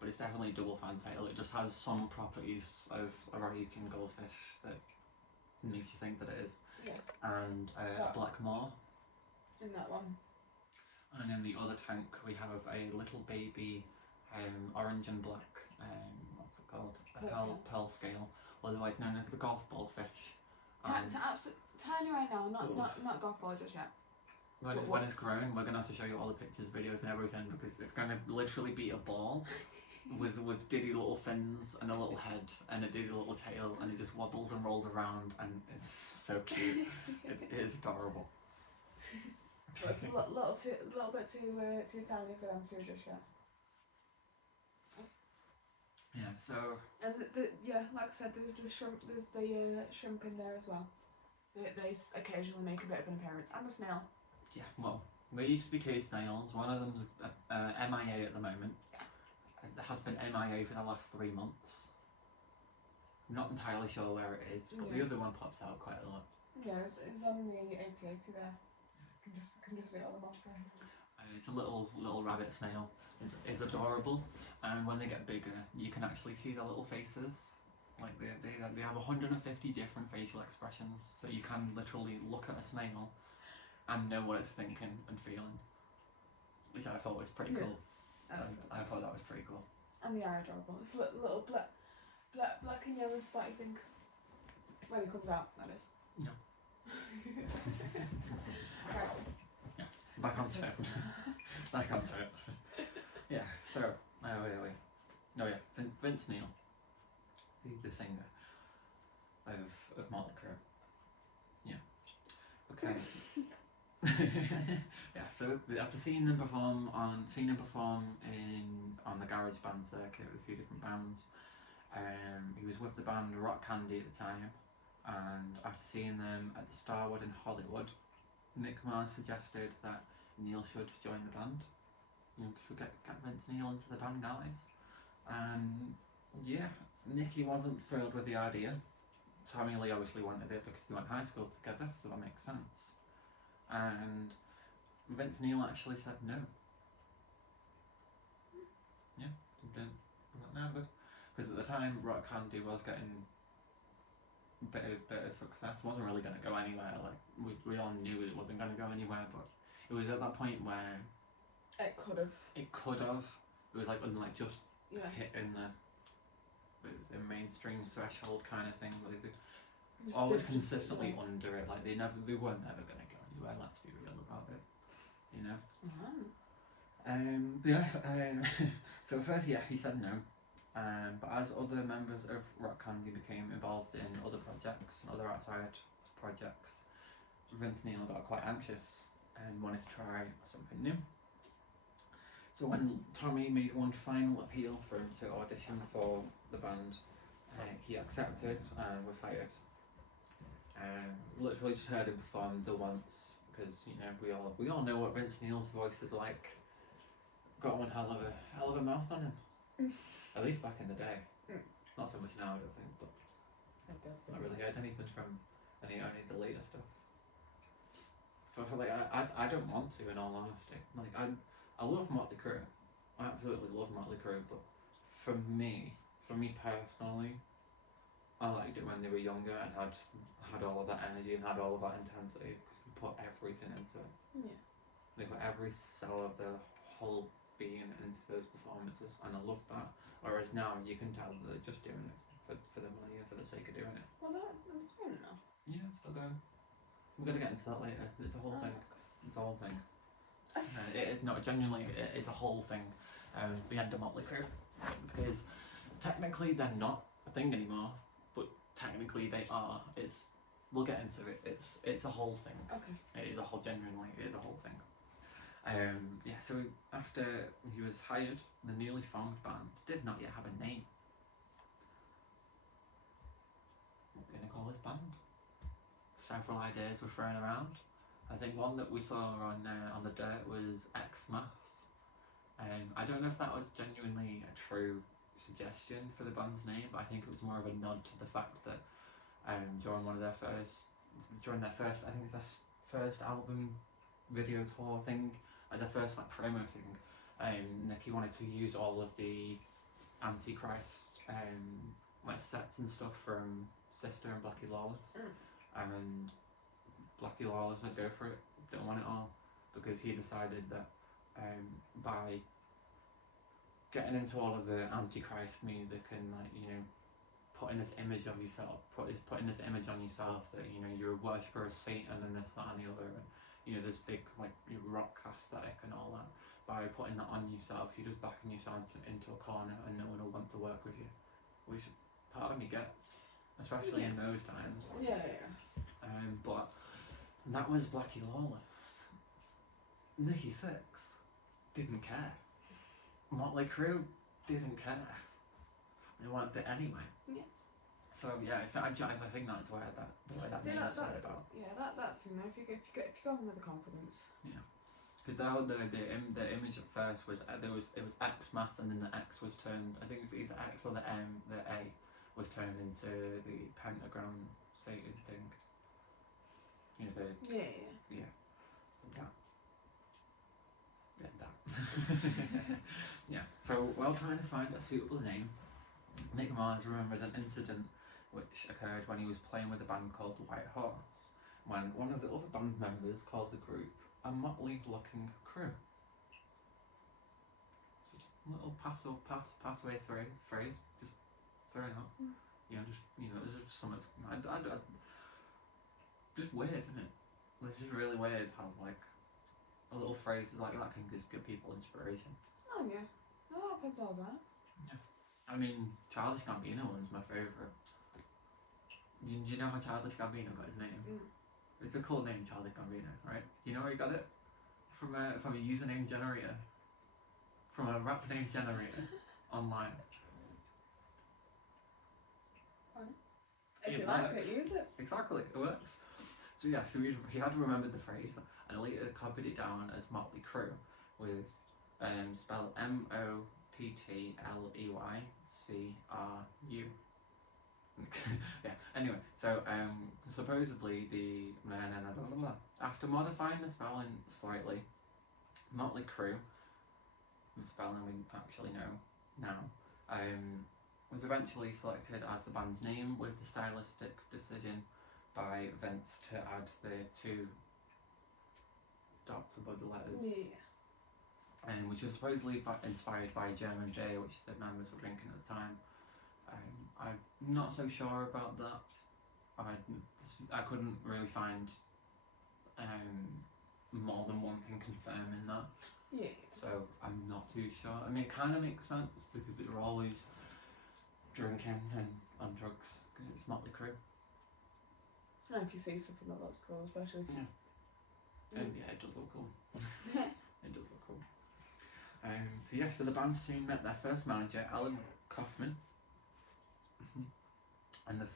But it's definitely a double fantail. It just has some properties of a Ryukin goldfish that makes you think that it is. Yeah. And a black moor. In that one. And in the other tank we have a little baby orange and black, what's it called? Pearl scale, otherwise known as the golf ball fish. Tiny right now, not golf ball just yet. When it's grown, we're going to have to show you all the pictures, videos and everything, because it's going to literally be a ball with diddy little fins and a little head and a diddy little tail, and it just wobbles and rolls around, and it's so cute. It is adorable. It's a little bit too tiny for them to just yet. Yeah. So. And like I said, there's the shrimp in there as well. They occasionally make a bit of an appearance, and a snail. Yeah. Well, there used to be two snails. One of them's MIA at the moment. It has been MIA for the last 3 months. I'm not entirely sure where it is, but the other one pops out quite a lot. Yeah, it's on the 8080 there. Can just see all the moss there. It's a little rabbit snail. It's adorable, and when they get bigger, you can actually see their little faces. Like they have 150 different facial expressions, so you can literally look at a snail and know what it's thinking and feeling, which I thought was pretty cool. I thought that was pretty cool. And they are adorable. It's a little black and yellow spotty thing. When it comes out, that is. Yeah. Right. Yeah. Back onto it. Yeah. So where are we? Oh yeah, Vince Neil, the singer of Motley Crue. Yeah. Okay. Yeah. So after seeing them perform on the garage band circuit with a few different bands, he was with the band Rock Candy at the time, and after seeing them at the Starwood in Hollywood, Nick Mars suggested that Neil should join the band. Should get Vince Neil into the band, guys. And yeah, Nicky wasn't thrilled with the idea. Tommy Lee obviously wanted it because they went to high school together, so that makes sense. And Vince Neil actually said no. Yeah, because at the time Rock Candy was getting a bit of success. Wasn't really going to go anywhere. Like we all knew it wasn't going to go anywhere, but it was at that point where it could have. It was like just hitting the mainstream threshold kind of thing. Like always consistently under it. Like they weren't ever going to go anywhere. Let's be real about it. You know. So at first, he said no. But as other members of Rock Candy became involved in other projects and other outside projects, Vince Neil got quite anxious and wanted to try something new. So when Tommy made one final appeal for him to audition for the band, he accepted and was hired. Literally just heard him perform the once, because we all know what Vince Neil's voice is like. Got one hell of a mouth on him. At least back in the day. Not so much now, I don't think, but not really heard anything from any of the later stuff. I don't want to, in all honesty. I love Motley Crue. I absolutely love Motley Crue, but for me personally, I liked it when they were younger and had all of that energy and had all of that intensity, because they put everything into it. Yeah. They put every cell of their whole being into those performances, and I loved that. Whereas now you can tell that they're just doing it for the money and for the sake of doing it. Well, they're doing it now. Yeah, it's still going. We're gonna get into that later. It's a whole Oh. thing. It's a whole thing. It is no, genuinely, it is a whole thing. The end of Motley Crue, because technically they're not a thing anymore, but technically they are. We'll get into it. It's a whole thing. Okay. It is a whole. Genuinely, it is a whole thing. Yeah. So after he was hired, the newly formed band did not yet have a name. What are we gonna call this band? Several ideas were thrown around. I think one that we saw on the dirt was Xmas. I don't know if that was genuinely a true suggestion for the band's name, but I think it was more of a nod to the fact that during their first, I think it's their first album video tour thing, their first like promo thing, Nikki wanted to use all of the Antichrist like sets and stuff from Sister and Blackie Lawless, and Blackie Lawless would go for it, didn't want it all, because he decided that by getting into all of the Antichrist music and like, you know, putting this image of yourself, putting this image on yourself that, you know, you're a worshipper of Satan and this, that and the other, and, you know, this big like rock aesthetic and all that, by putting that on yourself, you're just backing yourself into a corner and no one will want to work with you, which part of me gets, especially in those times. Yeah. But that was Blackie Lawless. Nikki Sixx didn't care. Motley Crue didn't care. They wanted it anyway. Yeah. So yeah, I think that's where that name is about. Yeah, that's you know, if you go in with the confidence. Yeah. Because the image at first was it was Xmas, and then the X was turned. I think it was either X or the M. The A was turned into the pentagram Satan thing. You know the Yeah. That. Yeah. So while trying to find a suitable name, Mick Mars remembered an incident which occurred when he was playing with a band called White Horse, when one of the other band members called the group a motley-looking crew. Just a little pass-away phrase, just throwing out. You know, there's just something. Just weird, isn't it? It's just really weird how like a little phrases like that can just give people inspiration. Oh yeah. A lot of people that. Yeah. I mean, Childish Gambino one's my favourite. Do you know how Childish Gambino got his name? It's a cool name, Childish Gambino, right? Do you know where he got it? From a username generator. From a rap name generator online. If you like it, use it. Exactly, it works. So yeah, so he had remembered the phrase and later copied it down as Motley Crue, with spelled Mottleyycru. Yeah. Anyway, so supposedly after modifying the spelling slightly, Motley Crue, the spelling we actually know now, was eventually selected as the band's name, with the stylistic decision by Vince to add the 2 dots above the letters. Yeah. Which was supposedly inspired by German beer, which the members were drinking at the time. I'm not so sure about that. I couldn't really find more than one thing confirming that. Yeah. So I'm not too sure. I mean, it kind of makes sense because they were always drinking and on drugs because it's Motley Crue. And if you see something that looks cool, especially if you... Yeah, it does look cool. It does look cool. So the band soon met their first manager, Alan Kaufman, and the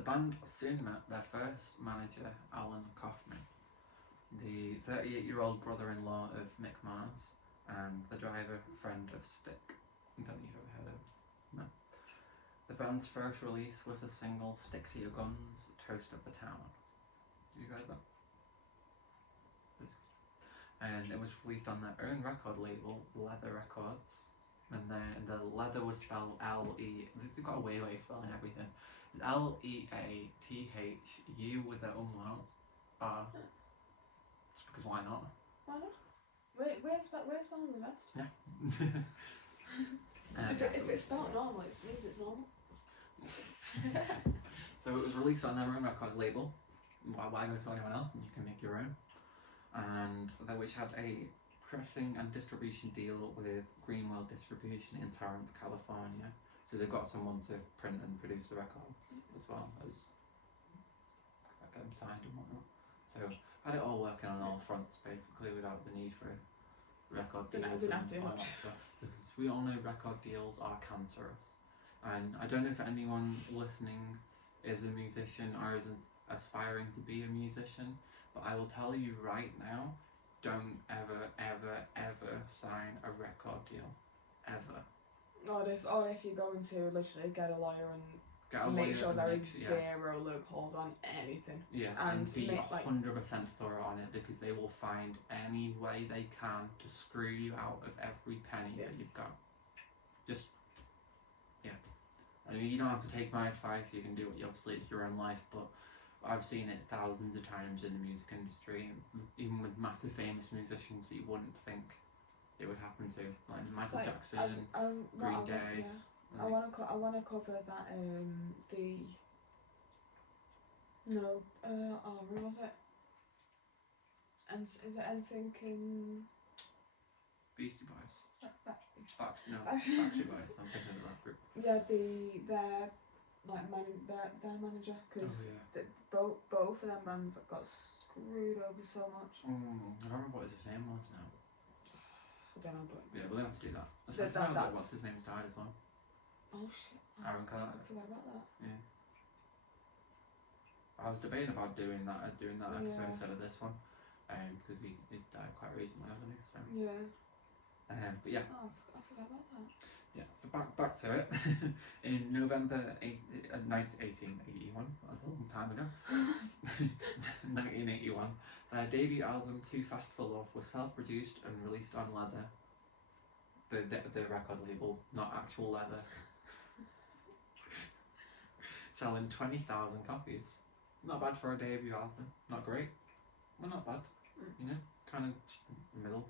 band soon met their first manager, Alan Kaufman, the 38-year-old brother-in-law of Mick Mars and the driver friend of Stick. I don't know if you've ever heard of him. No. The band's first release was a single, Stick to Your Guns, Toast of the Town. Have you heard that? And it was released on their own record label, Leather Records. And then the leather was spelled L-E... They've got a way of spelling everything. Leathu with an umlaut. Just because why not? Why not? Where's spelling the best? Yeah. If it's spelled normal, it means it's normal. So it was released on their own record label. Why go to anyone else when you can make your own? And which had a pressing and distribution deal with Greenwell Distribution in Torrance, California. So they've got someone to print and produce the records as well as signed and whatnot. So had it all working on all fronts basically without the need for record deals and all that stuff. Because we all know record deals are cancerous. And I don't know if anyone listening is a musician or is aspiring to be a musician, but I will tell you right now, don't ever, ever, ever sign a record deal. Ever. Or if you're going to literally get a lawyer and make sure there is zero loopholes on anything. Yeah, and be 100% thorough on it, because they will find any way they can to screw you out of every penny that you've got. Just, I mean, you don't have to take my advice, you can do it, obviously it's your own life, but I've seen it thousands of times in the music industry, even with massive famous musicians that you wouldn't think it would happen to, like Michael Jackson, Green Day. Yeah. I want to cover that. Who was it? And is it ensuing in Beastie Boys? Backstreet Boys. I'm thinking of that group. Yeah, their manager, because both of them bands got screwed over so much. I don't remember what his name was now. I don't know, but yeah, we'll have to do that. What's his name's died as well. Oh shit! Aaron Carter. I forgot about that. Yeah. I was debating about doing that episode instead of this one, because he died quite recently, hasn't he? So. Yeah. But yeah. Oh, I forgot about that. Yeah. So back to it. In November 1981, that's a long time ago. 1981, their debut album "Too Fast for Love" was self-produced and released on Leather. The record label, not actual leather. Selling 20,000 copies. Not bad for a debut album. Not great, but not bad. You know, kind of middle.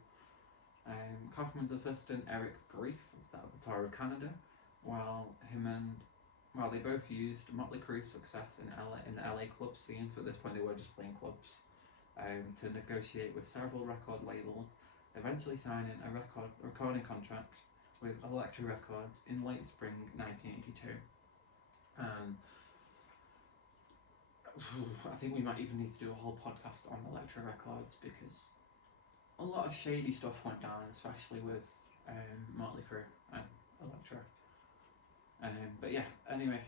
Kaufman's assistant Eric Grief set up a tour of Canada, while they both used Motley Crue's success in the LA club scene. So at this point they were just playing clubs, to negotiate with several record labels, eventually signing a recording contract with Elektra Records in late spring 1982. I think we might even need to do a whole podcast on Elektra Records, because a lot of shady stuff went down, especially with Motley Crue and Elektra. But yeah, anyway,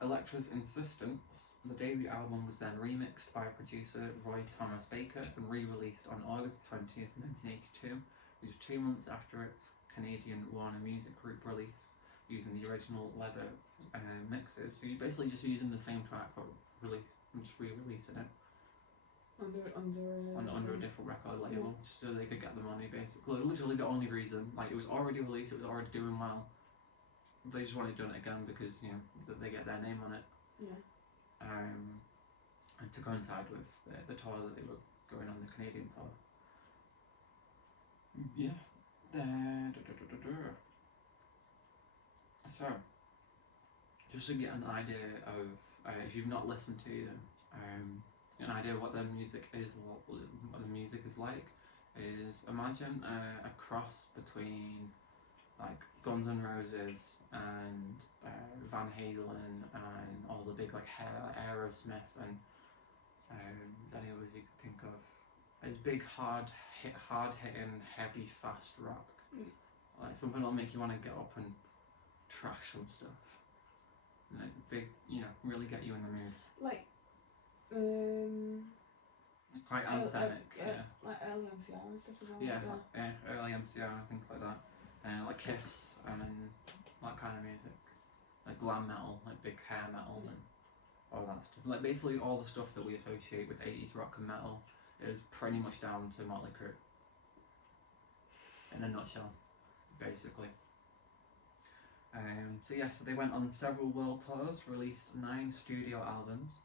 Elektra's insistence, the debut album was then remixed by producer Roy Thomas Baker and re-released on August 20th, 1982, which was 2 months after its Canadian Warner Music Group release, using the original Leather mixes. So you're basically just using the same track but just re-releasing it under a different record label, just so they could get the money. Basically, literally the only reason, like, it was already released, it was already doing well. They just wanted to do it again because, you know, they get their name on it. Yeah. And to coincide with the tour that they were going on, the Canadian tour. Yeah. So, just to get an idea of, if you've not listened to them, an idea of what their music is, like, is imagine a cross between like Guns N' Roses and Van Halen and all the big like Aerosmith and any others you could think of. It's big hard hitting, heavy, fast rock. Like something that'll make you want to get up and trash some stuff. Like big, you know, really get you in the mood. Like, quite anthemic, like early MCR and stuff as well. Yeah, early MCR and things like that. Like Kiss and that kind of music. Like glam metal, like big hair metal and all that stuff. Like basically all the stuff that we associate with 80s rock and metal is pretty much down to Motley Crue. In a nutshell, basically. So they went on several world tours, released 9 studio albums.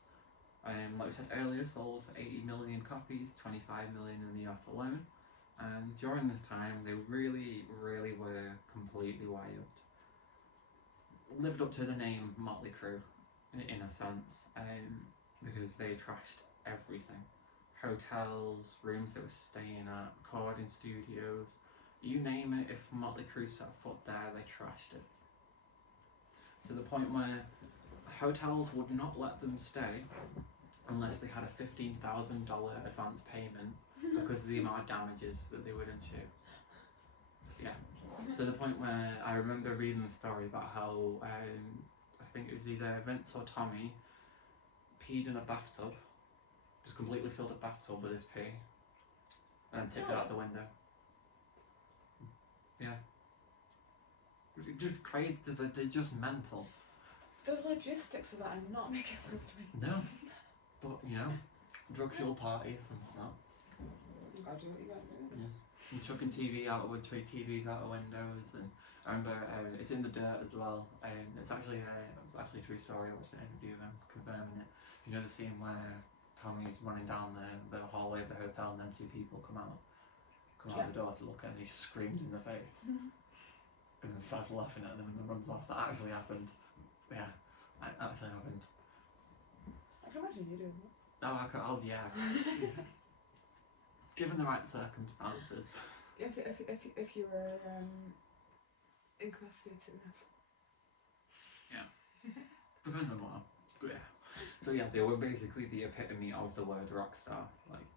Like we said earlier, sold for 80 million copies, 25 million in the US alone. And during this time, they really, really were completely wild. lived up to the name Motley Crue in a sense, because they trashed everything. Hotels, rooms they were staying at, recording studios, you name it, if Motley Crue set foot there, they trashed it. To the point where hotels would not let them stay unless they had a $15,000 advance payment because of the amount of damages that they would ensue. Yeah. To the point where I remember reading the story about how I think it was either Vince or Tommy peed in a bathtub, just completely filled a bathtub with his pee, and then tipped it out the window. Yeah. Just crazy, they're just mental. The logistics of that are not making sense to me. No. But, you know, drug-fueled parties and whatnot. You gotta do what you gotta do. Yes. And chucking TVs out of windows, and I remember it's in the dirt as well. It's actually a true story. I watched an interview of him confirming it. You know the scene where Tommy's running down the hallway of the hotel, and then two people come out the door to look at him, and he screams in the face, and then starts laughing at them and then runs off. That actually happened. Yeah, it actually happened. I can imagine you doing that. Oh yeah. Yeah. Given the right circumstances. If you were incapacitated enough. Yeah. Depends on what. But yeah. So yeah, they were basically the epitome of the word rockstar. Like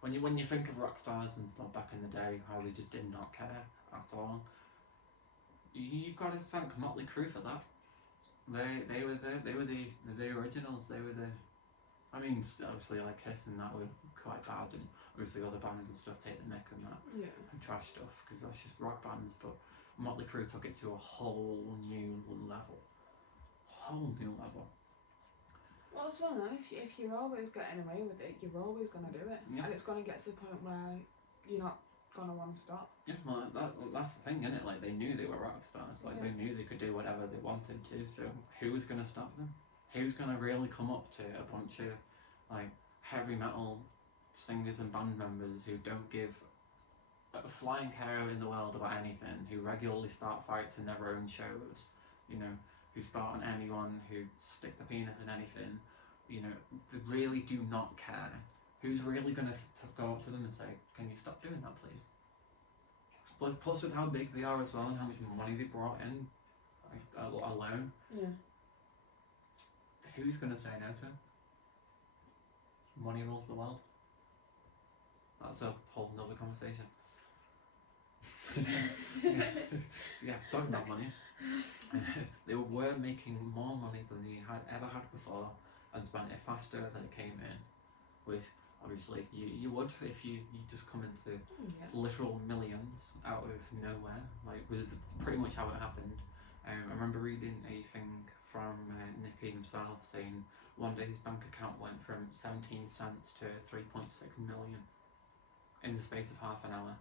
when you think of rock stars and stuff back in the day, how they just did not care at all. You've got to thank Motley Crue for that. They were the originals. They were the. I mean, obviously, like Kiss and that were quite bad, and obviously other bands and stuff take the mick and that, and trash stuff, because that's just rock bands. But Motley Crue took it to a whole new level. Well, as well, now, if you're always getting away with it, you're always gonna do it, and it's gonna get to the point where you're not gonna want to stop. Yeah, well, that's the thing, isn't it? Like, they knew they were rock stars. Like, they knew they could do whatever they wanted to. So who was gonna stop them? Who's gonna really come up to a bunch of like heavy metal singers and band members who don't give a flying care in the world about anything, who regularly start fights in their own shows, you know, who start on anyone, who stick the penis in anything, you know, they really do not care. Who's really gonna go up to them and say, "Can you stop doing that, please?" Plus, with how big they are as well and how much money they brought in, like, alone. Yeah. Who's going to say no to him? Money rules the world. That's a whole nother conversation. So yeah, talking about money. They were making more money than they had ever had before, and spent it faster than it came in. Which obviously you would if you just come into literal millions out of nowhere. Like, with pretty much how it happened. I remember reading a thing from Nikki himself saying one day his bank account went from 17 cents to 3.6 million in the space of half an hour.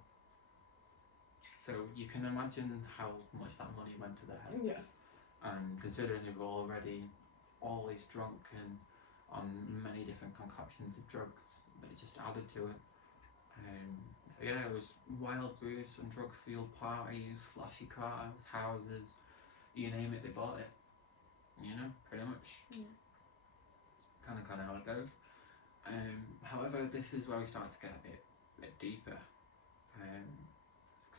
So you can imagine how much that money went to their heads. Yeah. And considering they were already always drunk and on many different concoctions of drugs, but it just added to it. So yeah, it was wild booze and drug-fueled parties, flashy cars, houses, you name it, they bought it. You know, pretty much. Kind of how it goes. However, this is where we start to get a bit deeper.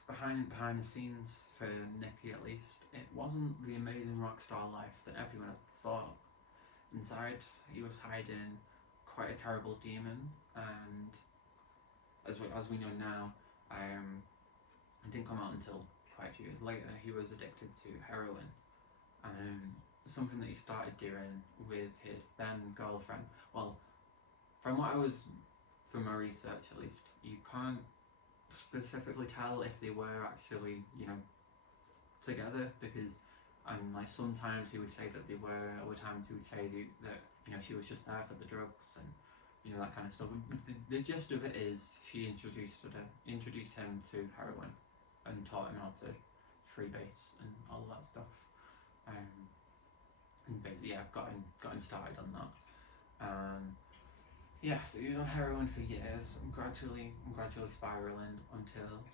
Behind the scenes, for Nikki at least, it wasn't the amazing rock star life that everyone had thought. Inside, he was hiding quite a terrible demon, and as we know now, it didn't come out until quite a few years later. He was addicted to heroin. Something that he started doing with his then girlfriend. Well, from my research at least, you can't specifically tell if they were actually, you know, together, because like sometimes he would say that they were, other times he would say that you know, she was just there for the drugs and, you know, that kind of stuff. The gist of it is she introduced him to heroin and taught him how to freebase and all that stuff. And basically, yeah, got him started on that. Yeah, so he was on heroin for years, and gradually spiraling until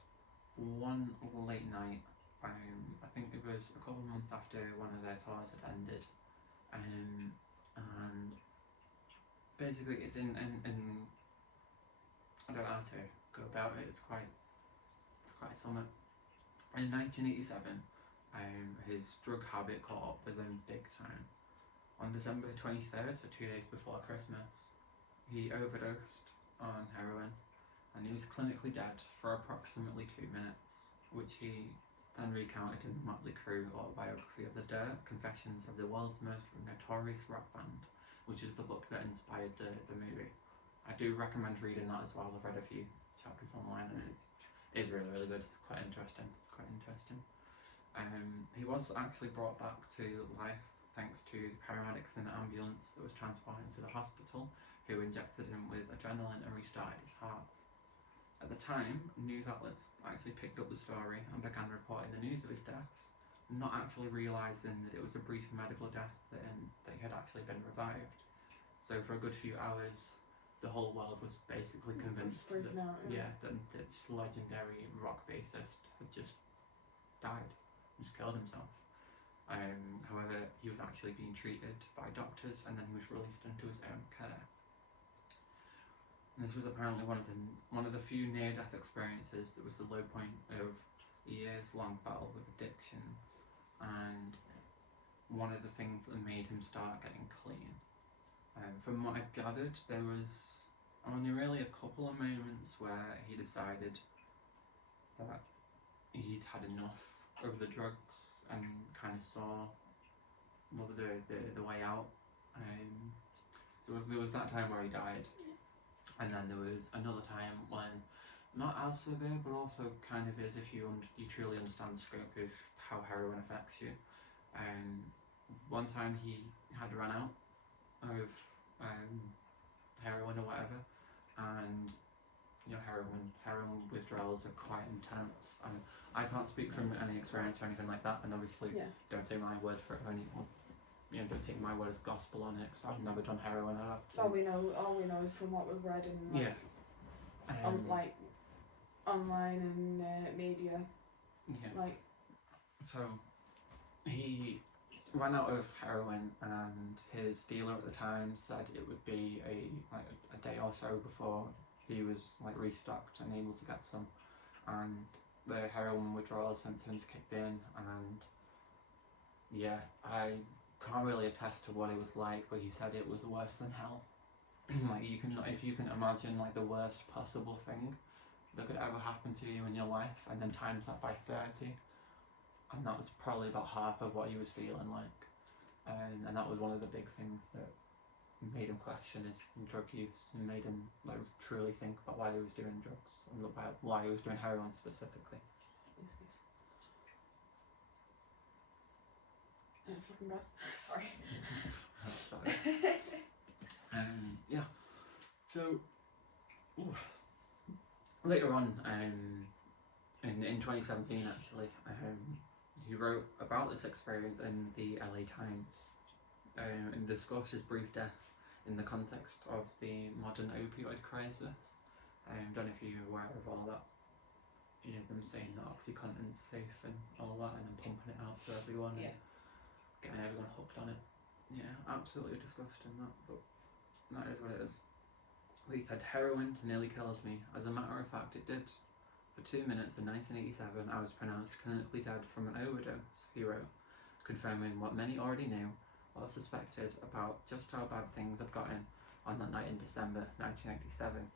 one late night, I think it was a couple of months after one of their tours had ended, and basically it's in I don't know how to go about it. It's quite something. In 1987, his drug habit caught up with him big time. On December 23rd, so 2 days before Christmas, he overdosed on heroin, and he was clinically dead for approximately 2 minutes, which he then recounted in the Motley Crue autobiography of the Dirt, Confessions of the World's Most Notorious Rock Band, which is the book that inspired the movie. I do recommend reading that as well. I've read a few chapters online and it is really, really good. It's quite interesting. He was actually brought back to life thanks to paramedics in the ambulance that was transported to the hospital, who injected him with adrenaline and restarted his heart. At the time, news outlets actually picked up the story and began reporting the news of his death, not actually realising that it was a brief medical death that he had actually been revived. So for a good few hours, the whole world was basically convinced that this legendary rock bassist had just died, just killed himself. However, he was actually being treated by doctors, and then he was released into his own care. And this was apparently one of the few near-death experiences that was the low point of a years-long battle with addiction, and one of the things that made him start getting clean. From what I've gathered, there was only really a couple of moments where he decided that he'd had enough of the drugs and kind of saw the way out. There was that time where he died. And then there was another time when, not as severe, but also kind of is if you truly understand the scope of how heroin affects you. One time he had run out of heroin or whatever, and heroin withdrawals are quite intense. I can't speak from any experience or anything like that, and obviously don't take my word for it or anything. Don't take my word as gospel on it, because I've never done heroin. All we know is from what we've read and online and media. So he ran out of heroin, and his dealer at the time said it would be a day or so before he was restocked and able to get some, and the heroin withdrawal symptoms kicked in, and I can't really attest to what it was like, but he said it was worse than hell. If you can imagine the worst possible thing that could ever happen to you in your life, and then times that by 30, and that was probably about half of what he was feeling like, and that was one of the big things that made him question his drug use and made him truly think about why he was doing drugs and why he was doing heroin specifically. Fucking bad. Sorry. Sorry. So later on, in 2017 actually, he wrote about this experience in the LA Times, and discussed his brief death in the context of the modern opioid crisis. Don't know if you're aware of all that. Them saying that OxyContin's safe and all that, and then pumping it out to everyone. And getting everyone hooked on it. Yeah, absolutely disgusting that, but that is what it is. But he said, heroin nearly killed me. As a matter of fact, it did. For 2 minutes in 1987, I was pronounced clinically dead from an overdose, he wrote, confirming what many already knew or suspected about just how bad things had gotten on that night in December 1987.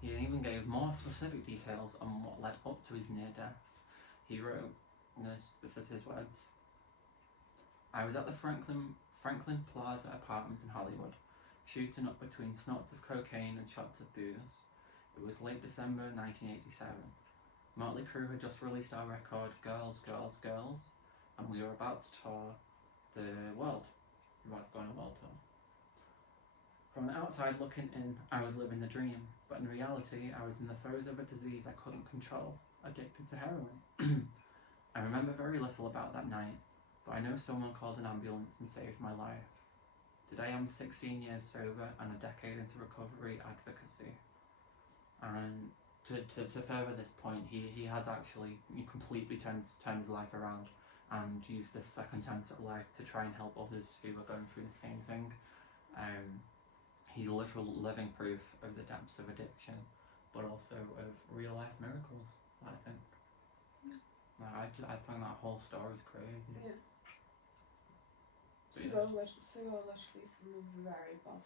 He even gave more specific details on what led up to his near death. He wrote, this is his words, I was at the Franklin Plaza apartments in Hollywood, shooting up between snorts of cocaine and shots of booze. It was late December 1987. Motley Crue had just released our record, Girls, Girls, Girls, and we were about to tour the world. We were going on a world tour. From the outside looking in, I was living the dream, but in reality, I was in the throes of a disease I couldn't control, addicted to heroin. I remember very little about that night, but I know someone called an ambulance and saved my life. Today I'm 16 years sober and a decade into recovery advocacy. And to further this point, he has actually completely turned his life around and used this second chance at life to try and help others who are going through the same thing. He's literal living proof of the depths of addiction, but also of real life miracles, I think. I think that whole story is crazy. Yeah. But So literally from the very bottom.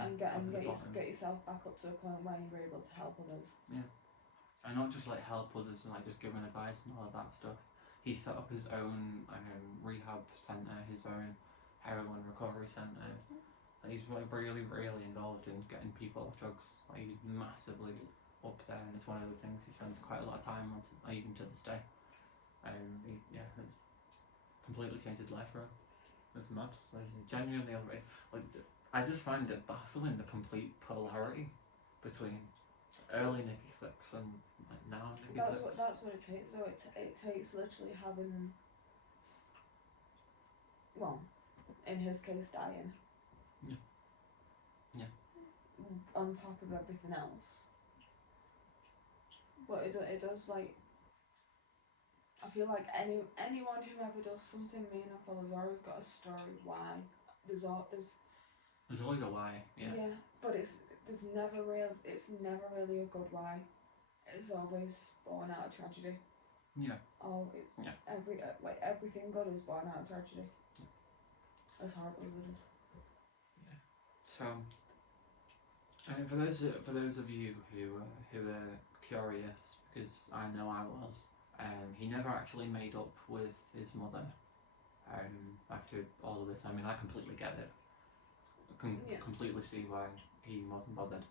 And get yourself back up to a point where you're able to help others. Yeah. And not just like help others and like just giving advice and all of that stuff. He set up his own rehab centre, his own heroin recovery centre. He's like really, really involved in getting people off drugs. Like he's massively up there, and it's one of the things he spends quite a lot of time on, even to this day. It's completely changed his life, bro. It's mad. It's genuinely like I just find it baffling the complete polarity between early Nikki Sixx and like now Nikki Sixx. That's what it takes. Though it takes literally having, well, in his case, dying. Yeah. On top of everything else. But it does, like, I feel like anyone who ever does something meaningful has always got a story why. There's always a why, yeah. Yeah, but it's never really a good why. It's always born out of tragedy. Yeah. Oh, it's everything good is born out of tragedy. Yeah. As horrible as it is. Yeah. So, for those of you who are curious, because I know I was, he never actually made up with his mother. After all of this, I mean, I completely get it. I can completely see why he wasn't bothered.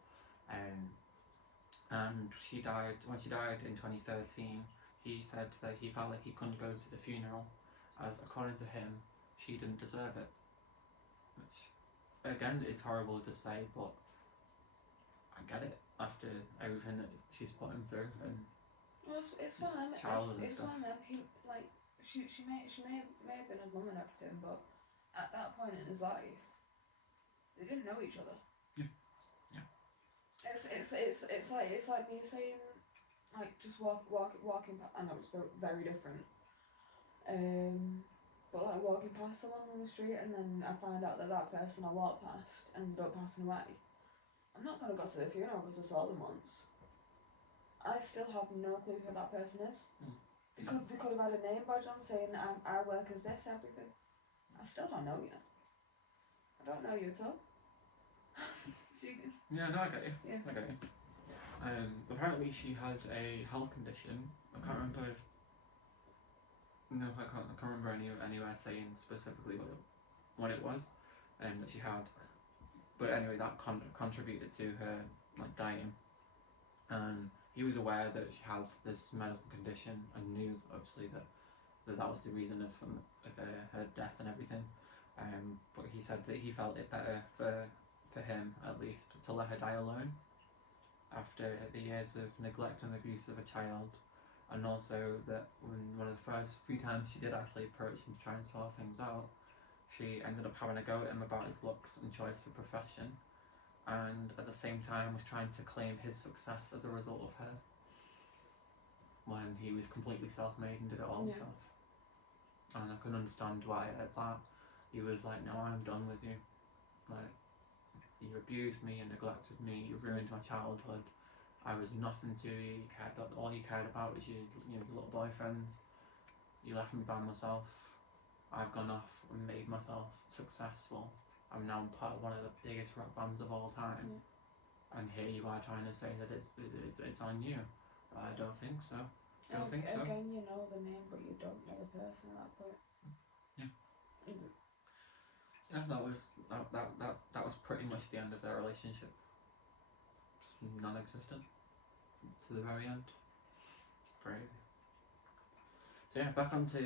And she died when she died in 2013. He said that he felt like he couldn't go to the funeral, as according to him, she didn't deserve it. Which, again, is horrible to say, but I get it after everything that she's put him through. And well, it's one of them. It's one of them. He like she may have been his mum and everything, but at that point in his life, they didn't know each other. Yeah. It's like me saying, like, just walking past, and that was very different. But like walking past someone on the street, and then I find out that person I walked past ended up passing away. I'm not gonna go to the funeral because I saw them once. I still have no clue who that person is. They could have had a name badge on saying I work as this, everything. I still don't know you. I don't know you at all. Genius. Yeah, no, I get you. Yeah. I get you. Apparently she had a health condition. I can't remember. No, I can't remember anywhere saying specifically what it was, that she had. But anyway, that contributed to her like dying. And he was aware that she had this medical condition and knew obviously that was the reason of her death and everything. But he said that he felt it better for him at least to let her die alone after the years of neglect and abuse of a child. And also that when one of the first few times she did actually approach him to try and sort things out, she ended up having a go at him about his looks and choice of profession, and at the same time was trying to claim his success as a result of her, when he was completely self-made and did it all himself. And I couldn't understand why at that he was like, no, I'm done with you. Like, you abused me and neglected me, you ruined my childhood. I was nothing to you. All you cared about was your little boyfriends. You left me by myself. I've gone off and made myself successful. I'm now part of one of the biggest rock bands of all time. And here you are trying to say that it's on you. I don't think so. I don't think so. Again, you know the name, but you don't know the person at that point. Yeah. Yeah, that was pretty much the end of their relationship. Just non-existent to the very end. Crazy. So yeah, back onto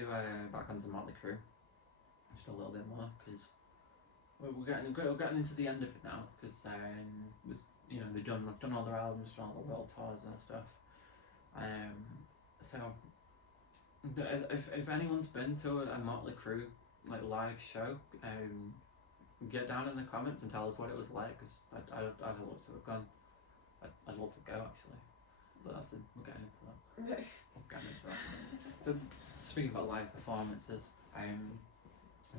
Motley Crue. Just a little bit more, because we're getting into the end of it now, because they've done all their albums, done all the world tours and stuff. So if anyone's been to a Motley Crue like live show, get down in the comments and tell us what it was like, because I'd love to have gone. I'd love to go actually, but we're getting into that. We're getting into that. So speaking about live performances,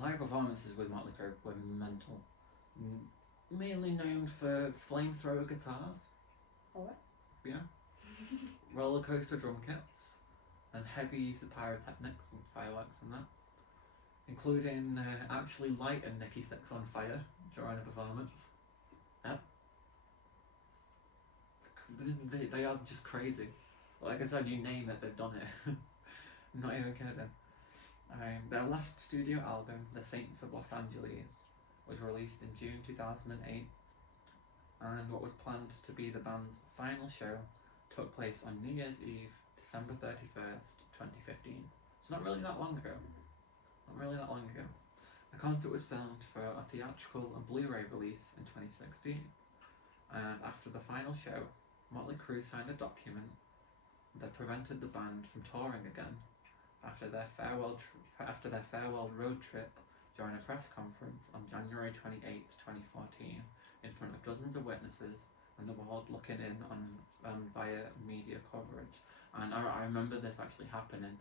live performances with Motley Crue were mental. Mainly known for flamethrower guitars. What? Yeah. Roller coaster drum kits, and heavy use of pyrotechnics and fireworks and that, including actually lighting Nikki Sixx on fire during a performance. Yep. They are just crazy. Like I said, you name it, they've done it. I'm not even kidding. Their last studio album, The Saints of Los Angeles, was released in June 2008, and what was planned to be the band's final show took place on New Year's Eve, December 31st, 2015. It's not really that long ago. Not really that long ago. The concert was filmed for a theatrical and Blu-ray release in 2016, and after the final show, Motley Crue signed a document that prevented the band from touring again after their farewell road trip during a press conference on January 28th, 2014, in front of dozens of witnesses and the world looking in on via media coverage. And I remember this actually happening.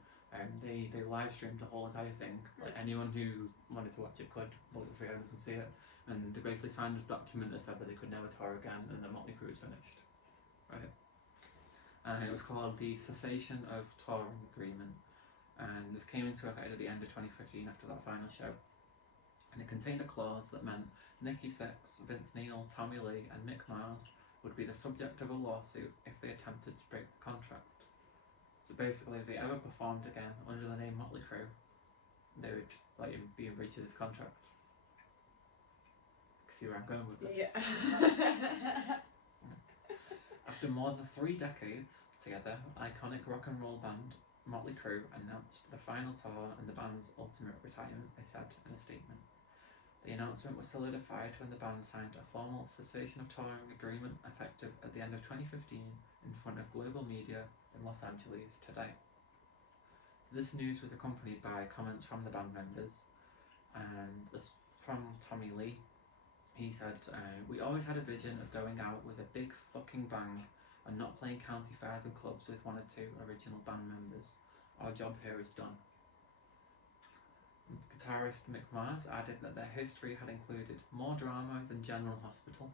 They live streamed the whole entire thing. Like anyone who wanted to watch it could. Motley Crue can see it. And they basically signed this document that said that they could never tour again, and the Motley Crue was finished. Right. And it was called the Cessation of Touring Agreement. And this came into effect at the end of 2015 after that final show. And it contained a clause that meant Nikki Sixx, Vince Neil, Tommy Lee and Mick Mars would be the subject of a lawsuit if they attempted to break the contract. So basically, if they ever performed again under the name Motley Crue, they would be in breach of this contract. See where I'm going with this? Yeah. After more than 3 decades together, iconic rock and roll band Motley Crue announced the final tour and the band's ultimate retirement, they said in a statement. The announcement was solidified when the band signed a formal cessation of touring agreement effective at the end of 2015 in front of global media in Los Angeles today. So this news was accompanied by comments from the band members, and this from Tommy Lee. He said, "We always had a vision of going out with a big fucking bang and not playing county fairs and clubs with 1 or 2 original band members. Our job here is done." Guitarist Mick Mars added that their history had included more drama than General Hospital.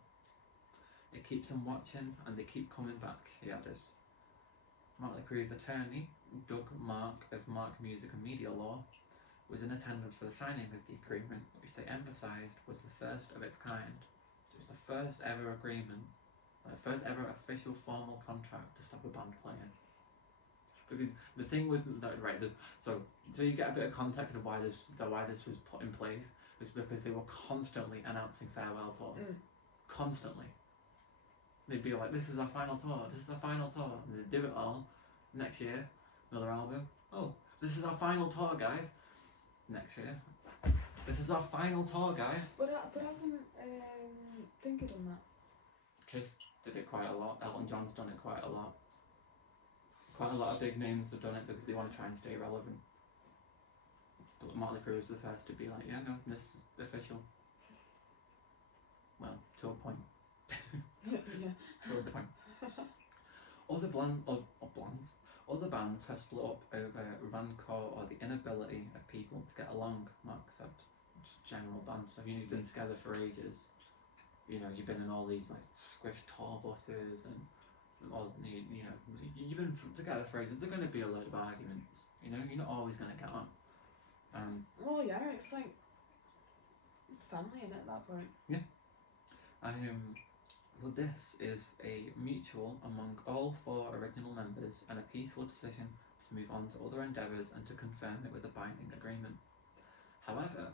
"It keeps them watching and they keep coming back," he added. Motley Crue's attorney, Doug Mark of Mark Music and Media Law, was in attendance for the signing of the agreement, which they emphasised was the first of its kind. So it was the first ever agreement, the first ever official formal contract to stop a band playing. Because the thing with that, right? So you get a bit of context of why this was put in place, was because they were constantly announcing farewell tours. Constantly. They'd be like, "This is our final tour. This is our final tour," and they'd do it all. Next year, another album. "Oh, this is our final tour, guys." Next year, "This is our final tour, guys." But I haven't think of done that. Kiss did it quite a lot. Elton John's done it quite a lot. Quite a lot of big names have done it because they want to try and stay relevant. But Motley Crue was the first to be like, "Yeah, no, this is official." Well, to a point. Yeah. To a point. Other bands have split up over rancor or the inability of people to get along, Mark said. Just general bands. So you've been together for ages. You've been in all these like squished tour buses and all, you've been together for ages. There's going to be a load of arguments. You're not always going to get on. Well, yeah, it's like family at that point. Yeah. Well, this is a mutual among all 4 original members and a peaceful decision to move on to other endeavours and to confirm it with a binding agreement. However,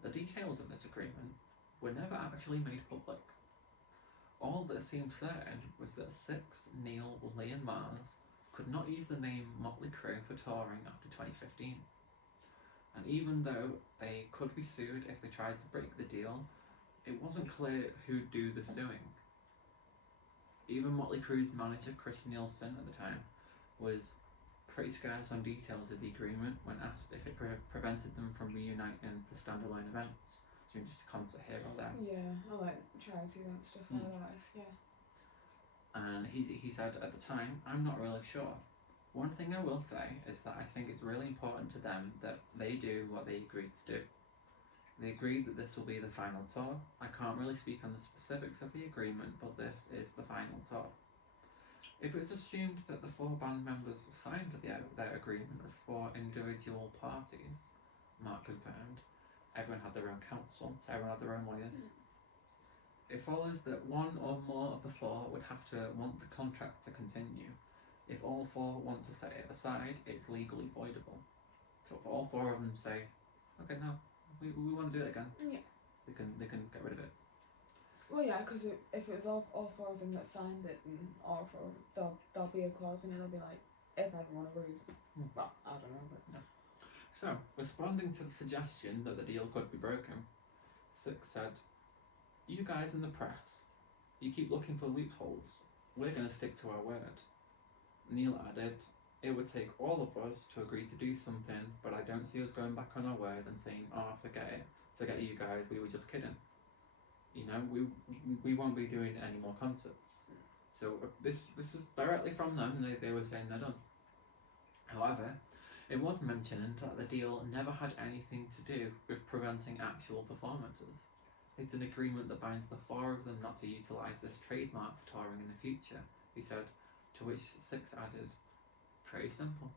the details of this agreement were never actually made public. All that seemed certain was that Sixx, Neil, Lee and Mars could not use the name Motley Crue for touring after 2015. And even though they could be sued if they tried to break the deal, it wasn't clear who'd do the suing. Even Motley Crue's manager, Chris Nielsen, at the time, was pretty scarce on details of the agreement when asked if it prevented them from reuniting for standalone events. Just a concert here or there. Yeah, I like charity and stuff like that. Yeah. And he said at the time, I'm not really sure. One thing I will say is that I think it's really important to them that they do what they agreed to do. They agreed that this will be the final tour. I can't really speak on the specifics of the agreement, but this is the final tour. If it was assumed that the 4 band members signed their agreement as 4 individual parties, Mark confirmed, everyone had their own counsel, so everyone had their own lawyers. It follows that one or more of the 4 would have to want the contract to continue. If all 4 want to set it aside, it's legally voidable. So if all 4 of them say, okay, no, we want to do it again, they can get rid of it. Well, yeah, because if it was all 4 of them that signed it, then all 4, there'll be a clause in it. They'll be like, if everyone agrees. Well, I don't know, but no. So, responding to the suggestion that the deal could be broken, Sixx said, "You guys in the press, you keep looking for loopholes. We're going to stick to our word." Neil added, "It would take all of us to agree to do something, but I don't see us going back on our word and saying, oh, forget it, forget you guys, we were just kidding. You know, we won't be doing any more concerts." So this is directly from them. They were saying they're done. However, it was mentioned that the deal never had anything to do with preventing actual performances. It's an agreement that binds the 4 of them not to utilise this trademark for touring in the future, he said, to which Sixx added, "Pretty simple."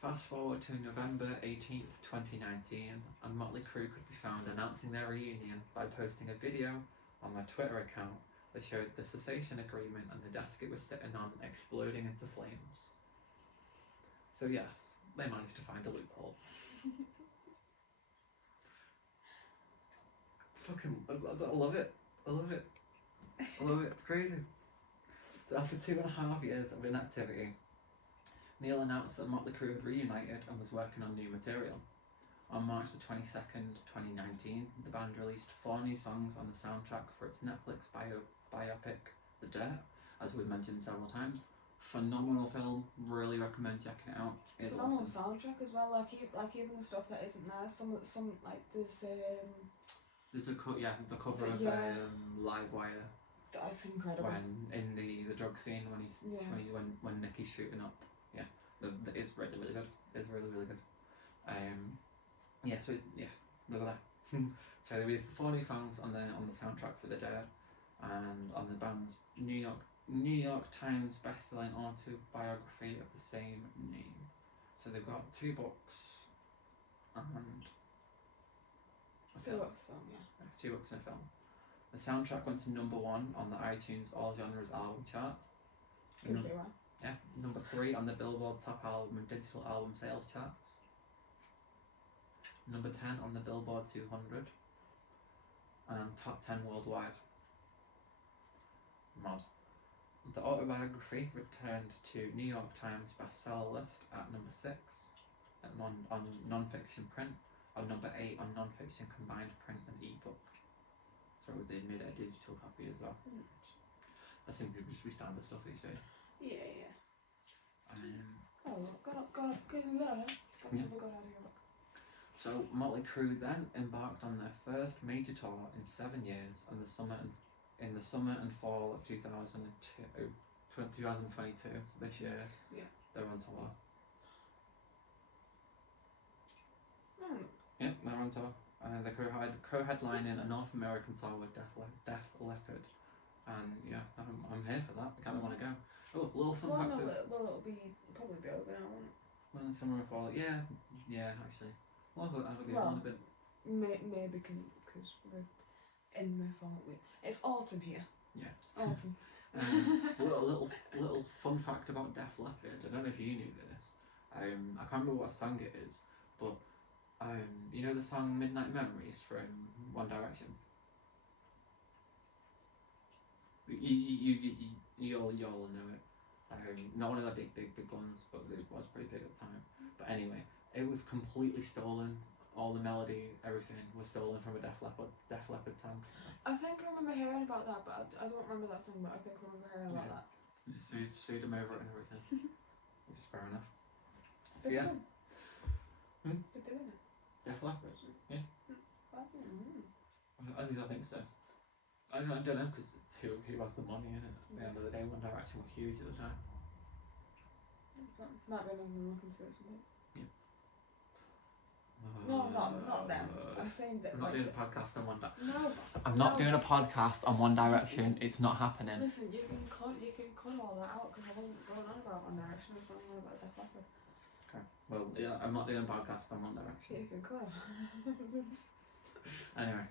Fast forward to November 18th, 2019, and Motley Crue could be found announcing their reunion by posting a video on their Twitter account that showed the cessation agreement and the desk it was sitting on exploding into flames. So yes, they managed to find a loophole. Fucking, I love it. I love it. I love it. It's crazy. So after 2.5 years of inactivity, Neil announced that Motley Crue had reunited and was working on new material. On March the 22nd, 2019, the band released 4 new songs on the soundtrack for its Netflix biopic, The Dirt, as we've mentioned several times. Phenomenal film, really recommend checking it out. It's phenomenal awesome. soundtrack as well. Like even the stuff that isn't there. Some like there's the cover of Live Wire. That's incredible. When in the drug scene when Nikki's shooting up. It's really, really good. It's really, really good. So it's look at that. So there is 4 new songs on the soundtrack for The Dirt, and on the band's New York Times best-selling autobiography of the same name. So they've got 2 books and a film. 2 books, yeah. 2 books and a film. The soundtrack went to number 1 on the iTunes All Genres album chart. Can see why. Yeah, number 3 on the Billboard Top Album and Digital Album Sales charts. Number 10 on the Billboard 200. And top 10 worldwide. Mad. The autobiography returned to New York Times bestseller list at number 6 on non-fiction print, and number 8 on non-fiction combined print and ebook. So they made it a digital copy as well. That seems to just be standard stuff these days. Yeah. Got a good idea. So Motley Crue then embarked on their first major tour in 7 years in the summer and fall of 2022. So this year, they're on tour. Yeah, they're on tour. The Crue co-headlining a North American tour with Def Leppard, and I'm here for that. I kind of want to go. Oh, a little fun fact. It'll probably be over now, won't it? Well, in summer and fall. Yeah, actually. Well, I'll have a good one a bit. Maybe because we're in the fall. It's autumn here. Yeah. Autumn. Little fun fact about Def Leppard. I don't know if you knew this. I can't remember what song it is, but you know the song Midnight Memories from One Direction? You all know it. Not one of the big ones, but it was pretty big at the time. But anyway, it was completely stolen. All the melody, everything was stolen from a Def Leppard song. I think I remember hearing about that, but I don't remember that song. But I think I remember hearing about that. It sued them over it and everything, which is fair enough. So They're yeah. They're doing it. Def Leppard. Yeah. At least I think so. I don't know, because it's who has the money in it. At the end of the day, One Direction were huge at the time. Might be another look into it something. Yeah. No, not them. I'm saying that. I'm not doing a podcast on One Direction. No. I'm not doing a podcast on One Direction. It's not happening. Listen, you can cut all that out because I wasn't going on about One Direction. I was going on about Def Leppard. Okay. Well, yeah, I'm not doing a podcast on One Direction. You can cut. Anyway,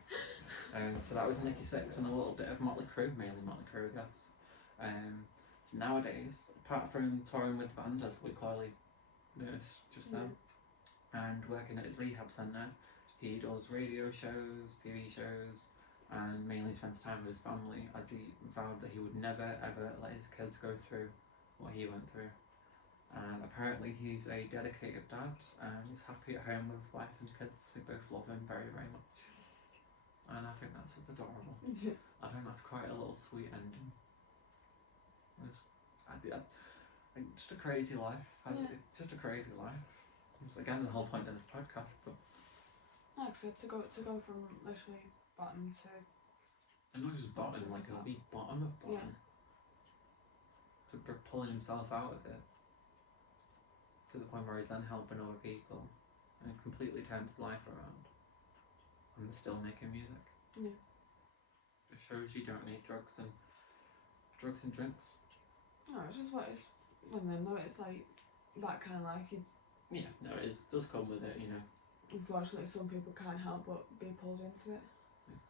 so that was Nikki Sixx and a little bit of Motley Crue, mainly Motley Crue, I guess. So nowadays, apart from touring with the band, as we clearly noticed just then, and working at his rehab centre, he does radio shows, TV shows, and mainly spends time with his family, as he vowed that he would never ever let his kids go through what he went through. And apparently he's a dedicated dad, and he's happy at home with his wife and kids, who both love him very, very much. And I think that's adorable. Yeah. I think that's quite a little sweet ending. Just a crazy life. It's just a crazy life. It's again the whole point of this podcast. But like I said, to go from literally bottom to. And not just bottom, like a big bottom of bottom. Yeah. To pulling himself out of it. To the point where he's then helping other people. And completely turned his life around. And they're still making music. Yeah. It shows you don't need drugs and drinks. No, it's just what it's one of them though, it's like that kind of life you. Yeah, no, it does come with it, you know. Unfortunately, some people can't help but be pulled into it. Yeah.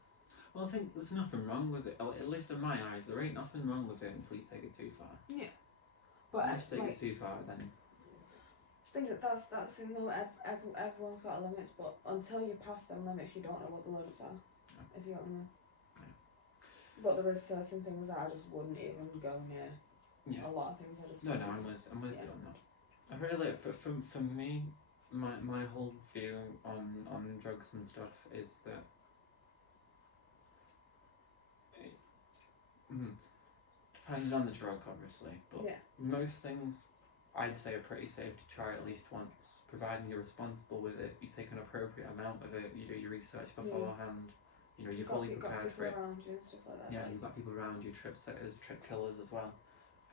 Well, I think there's nothing wrong with it, at least in my eyes, there ain't nothing wrong with it until you take it too far. Yeah. But once you take it too far, then. I think that's you know, everyone's got limits, but until you pass them limits, you don't know what the limits are. No. If you know what I mean. Yeah. But there is certain things that I just wouldn't even go near. Yeah. A lot of things I just. No, I'm with you on that. I really for me, my whole view on drugs and stuff is that. Depending on the drug, obviously, but most things I'd say are pretty safe to try at least once, providing you're responsible with it, you take an appropriate amount of it, you do your research beforehand, you know, you're fully prepared for it. Around you and stuff like that. Yeah, you've got people around you, trip setters, trip killers as well.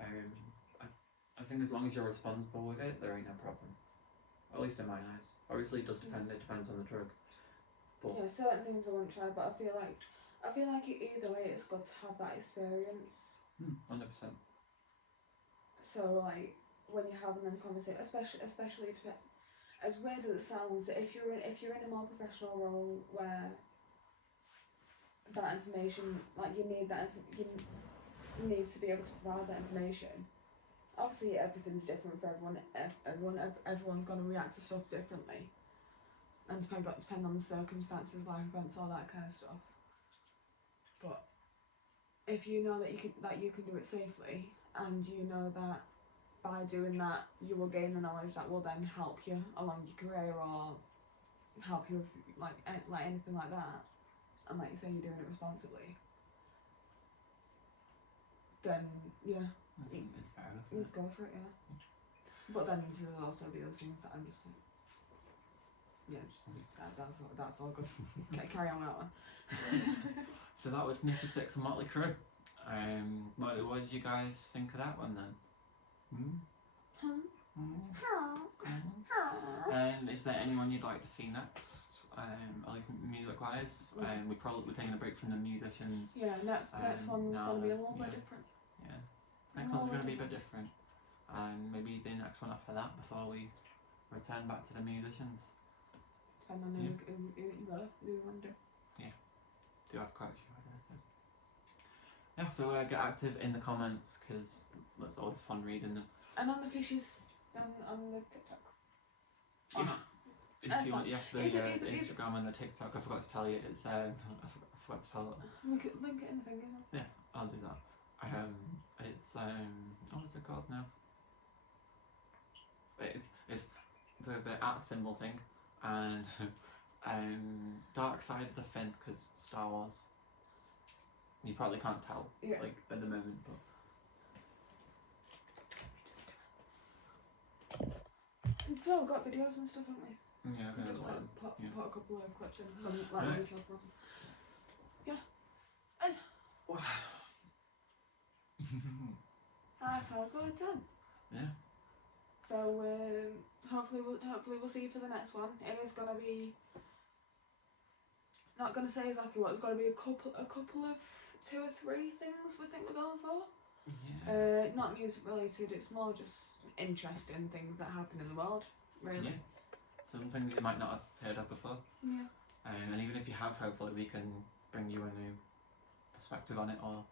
I think as long as you're responsible with it, there ain't no problem. At least in my eyes. Obviously it does depend, it depends on the drug. But yeah, certain things I wouldn't try, but I feel like either way it's good to have that experience. 100%. So like when you're having them conversations, especially as weird as it sounds, if you're in a more professional role where that information, like you need to be able to provide that information. Obviously, everything's different for everyone. Everyone's going to react to stuff differently, and depend on the circumstances, life events, all that kind of stuff. But if you know that you can do it safely, and you know that by doing that you will gain the knowledge that will then help you along your career or help you with like anything like that, and like you say, you're doing it responsibly, then yeah. It's fair enough. You'd go for it, yeah. But then there's also the other things that I'm just like, yeah, that's all good. Carry on with that one. So that was Nikki Sixx and Motley Crue. What did you guys think of that one then? And is there anyone you'd like to see next? At least music-wise, we're taking a break from the musicians. Yeah, next one's gonna be a little bit different. Yeah, next one's gonna be a bit different, and maybe the next one after that before we return back to the musicians. Depending on who you want to do. Yeah, do have quite a few ideas. Yeah, so get active in the comments because that's always fun reading them. And on the fishes, on the TikTok. If you want, the Instagram and the TikTok. I forgot to tell you. It's I forgot to tell it. We could link it in the thing, isn't it? Yeah, I'll do that. It's what's it called now? It's the @ symbol thing, and Dark Side of the Fin, because Star Wars. You probably can't tell, like at the moment, but. We've all got videos and stuff, haven't we? Yeah, we just put a couple of clips in, like when we talk about them. Yeah. And That's how good then. Yeah. So hopefully we'll see you for the next one. It is gonna be, not gonna say exactly what. It's gonna be a couple of 2 or 3 things we think we're going for. Yeah. Not music related. It's more just interesting things that happen in the world. Really. Yeah. Some things you might not have heard of before. Yeah. And even if you have, hopefully we can bring you a new perspective on it, or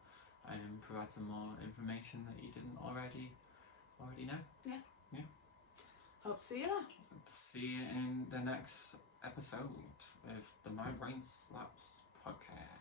provide some more information that you didn't already know. Yeah. Yeah. Hope to see you there. See you in the next episode of the Mybrainslaps podcast.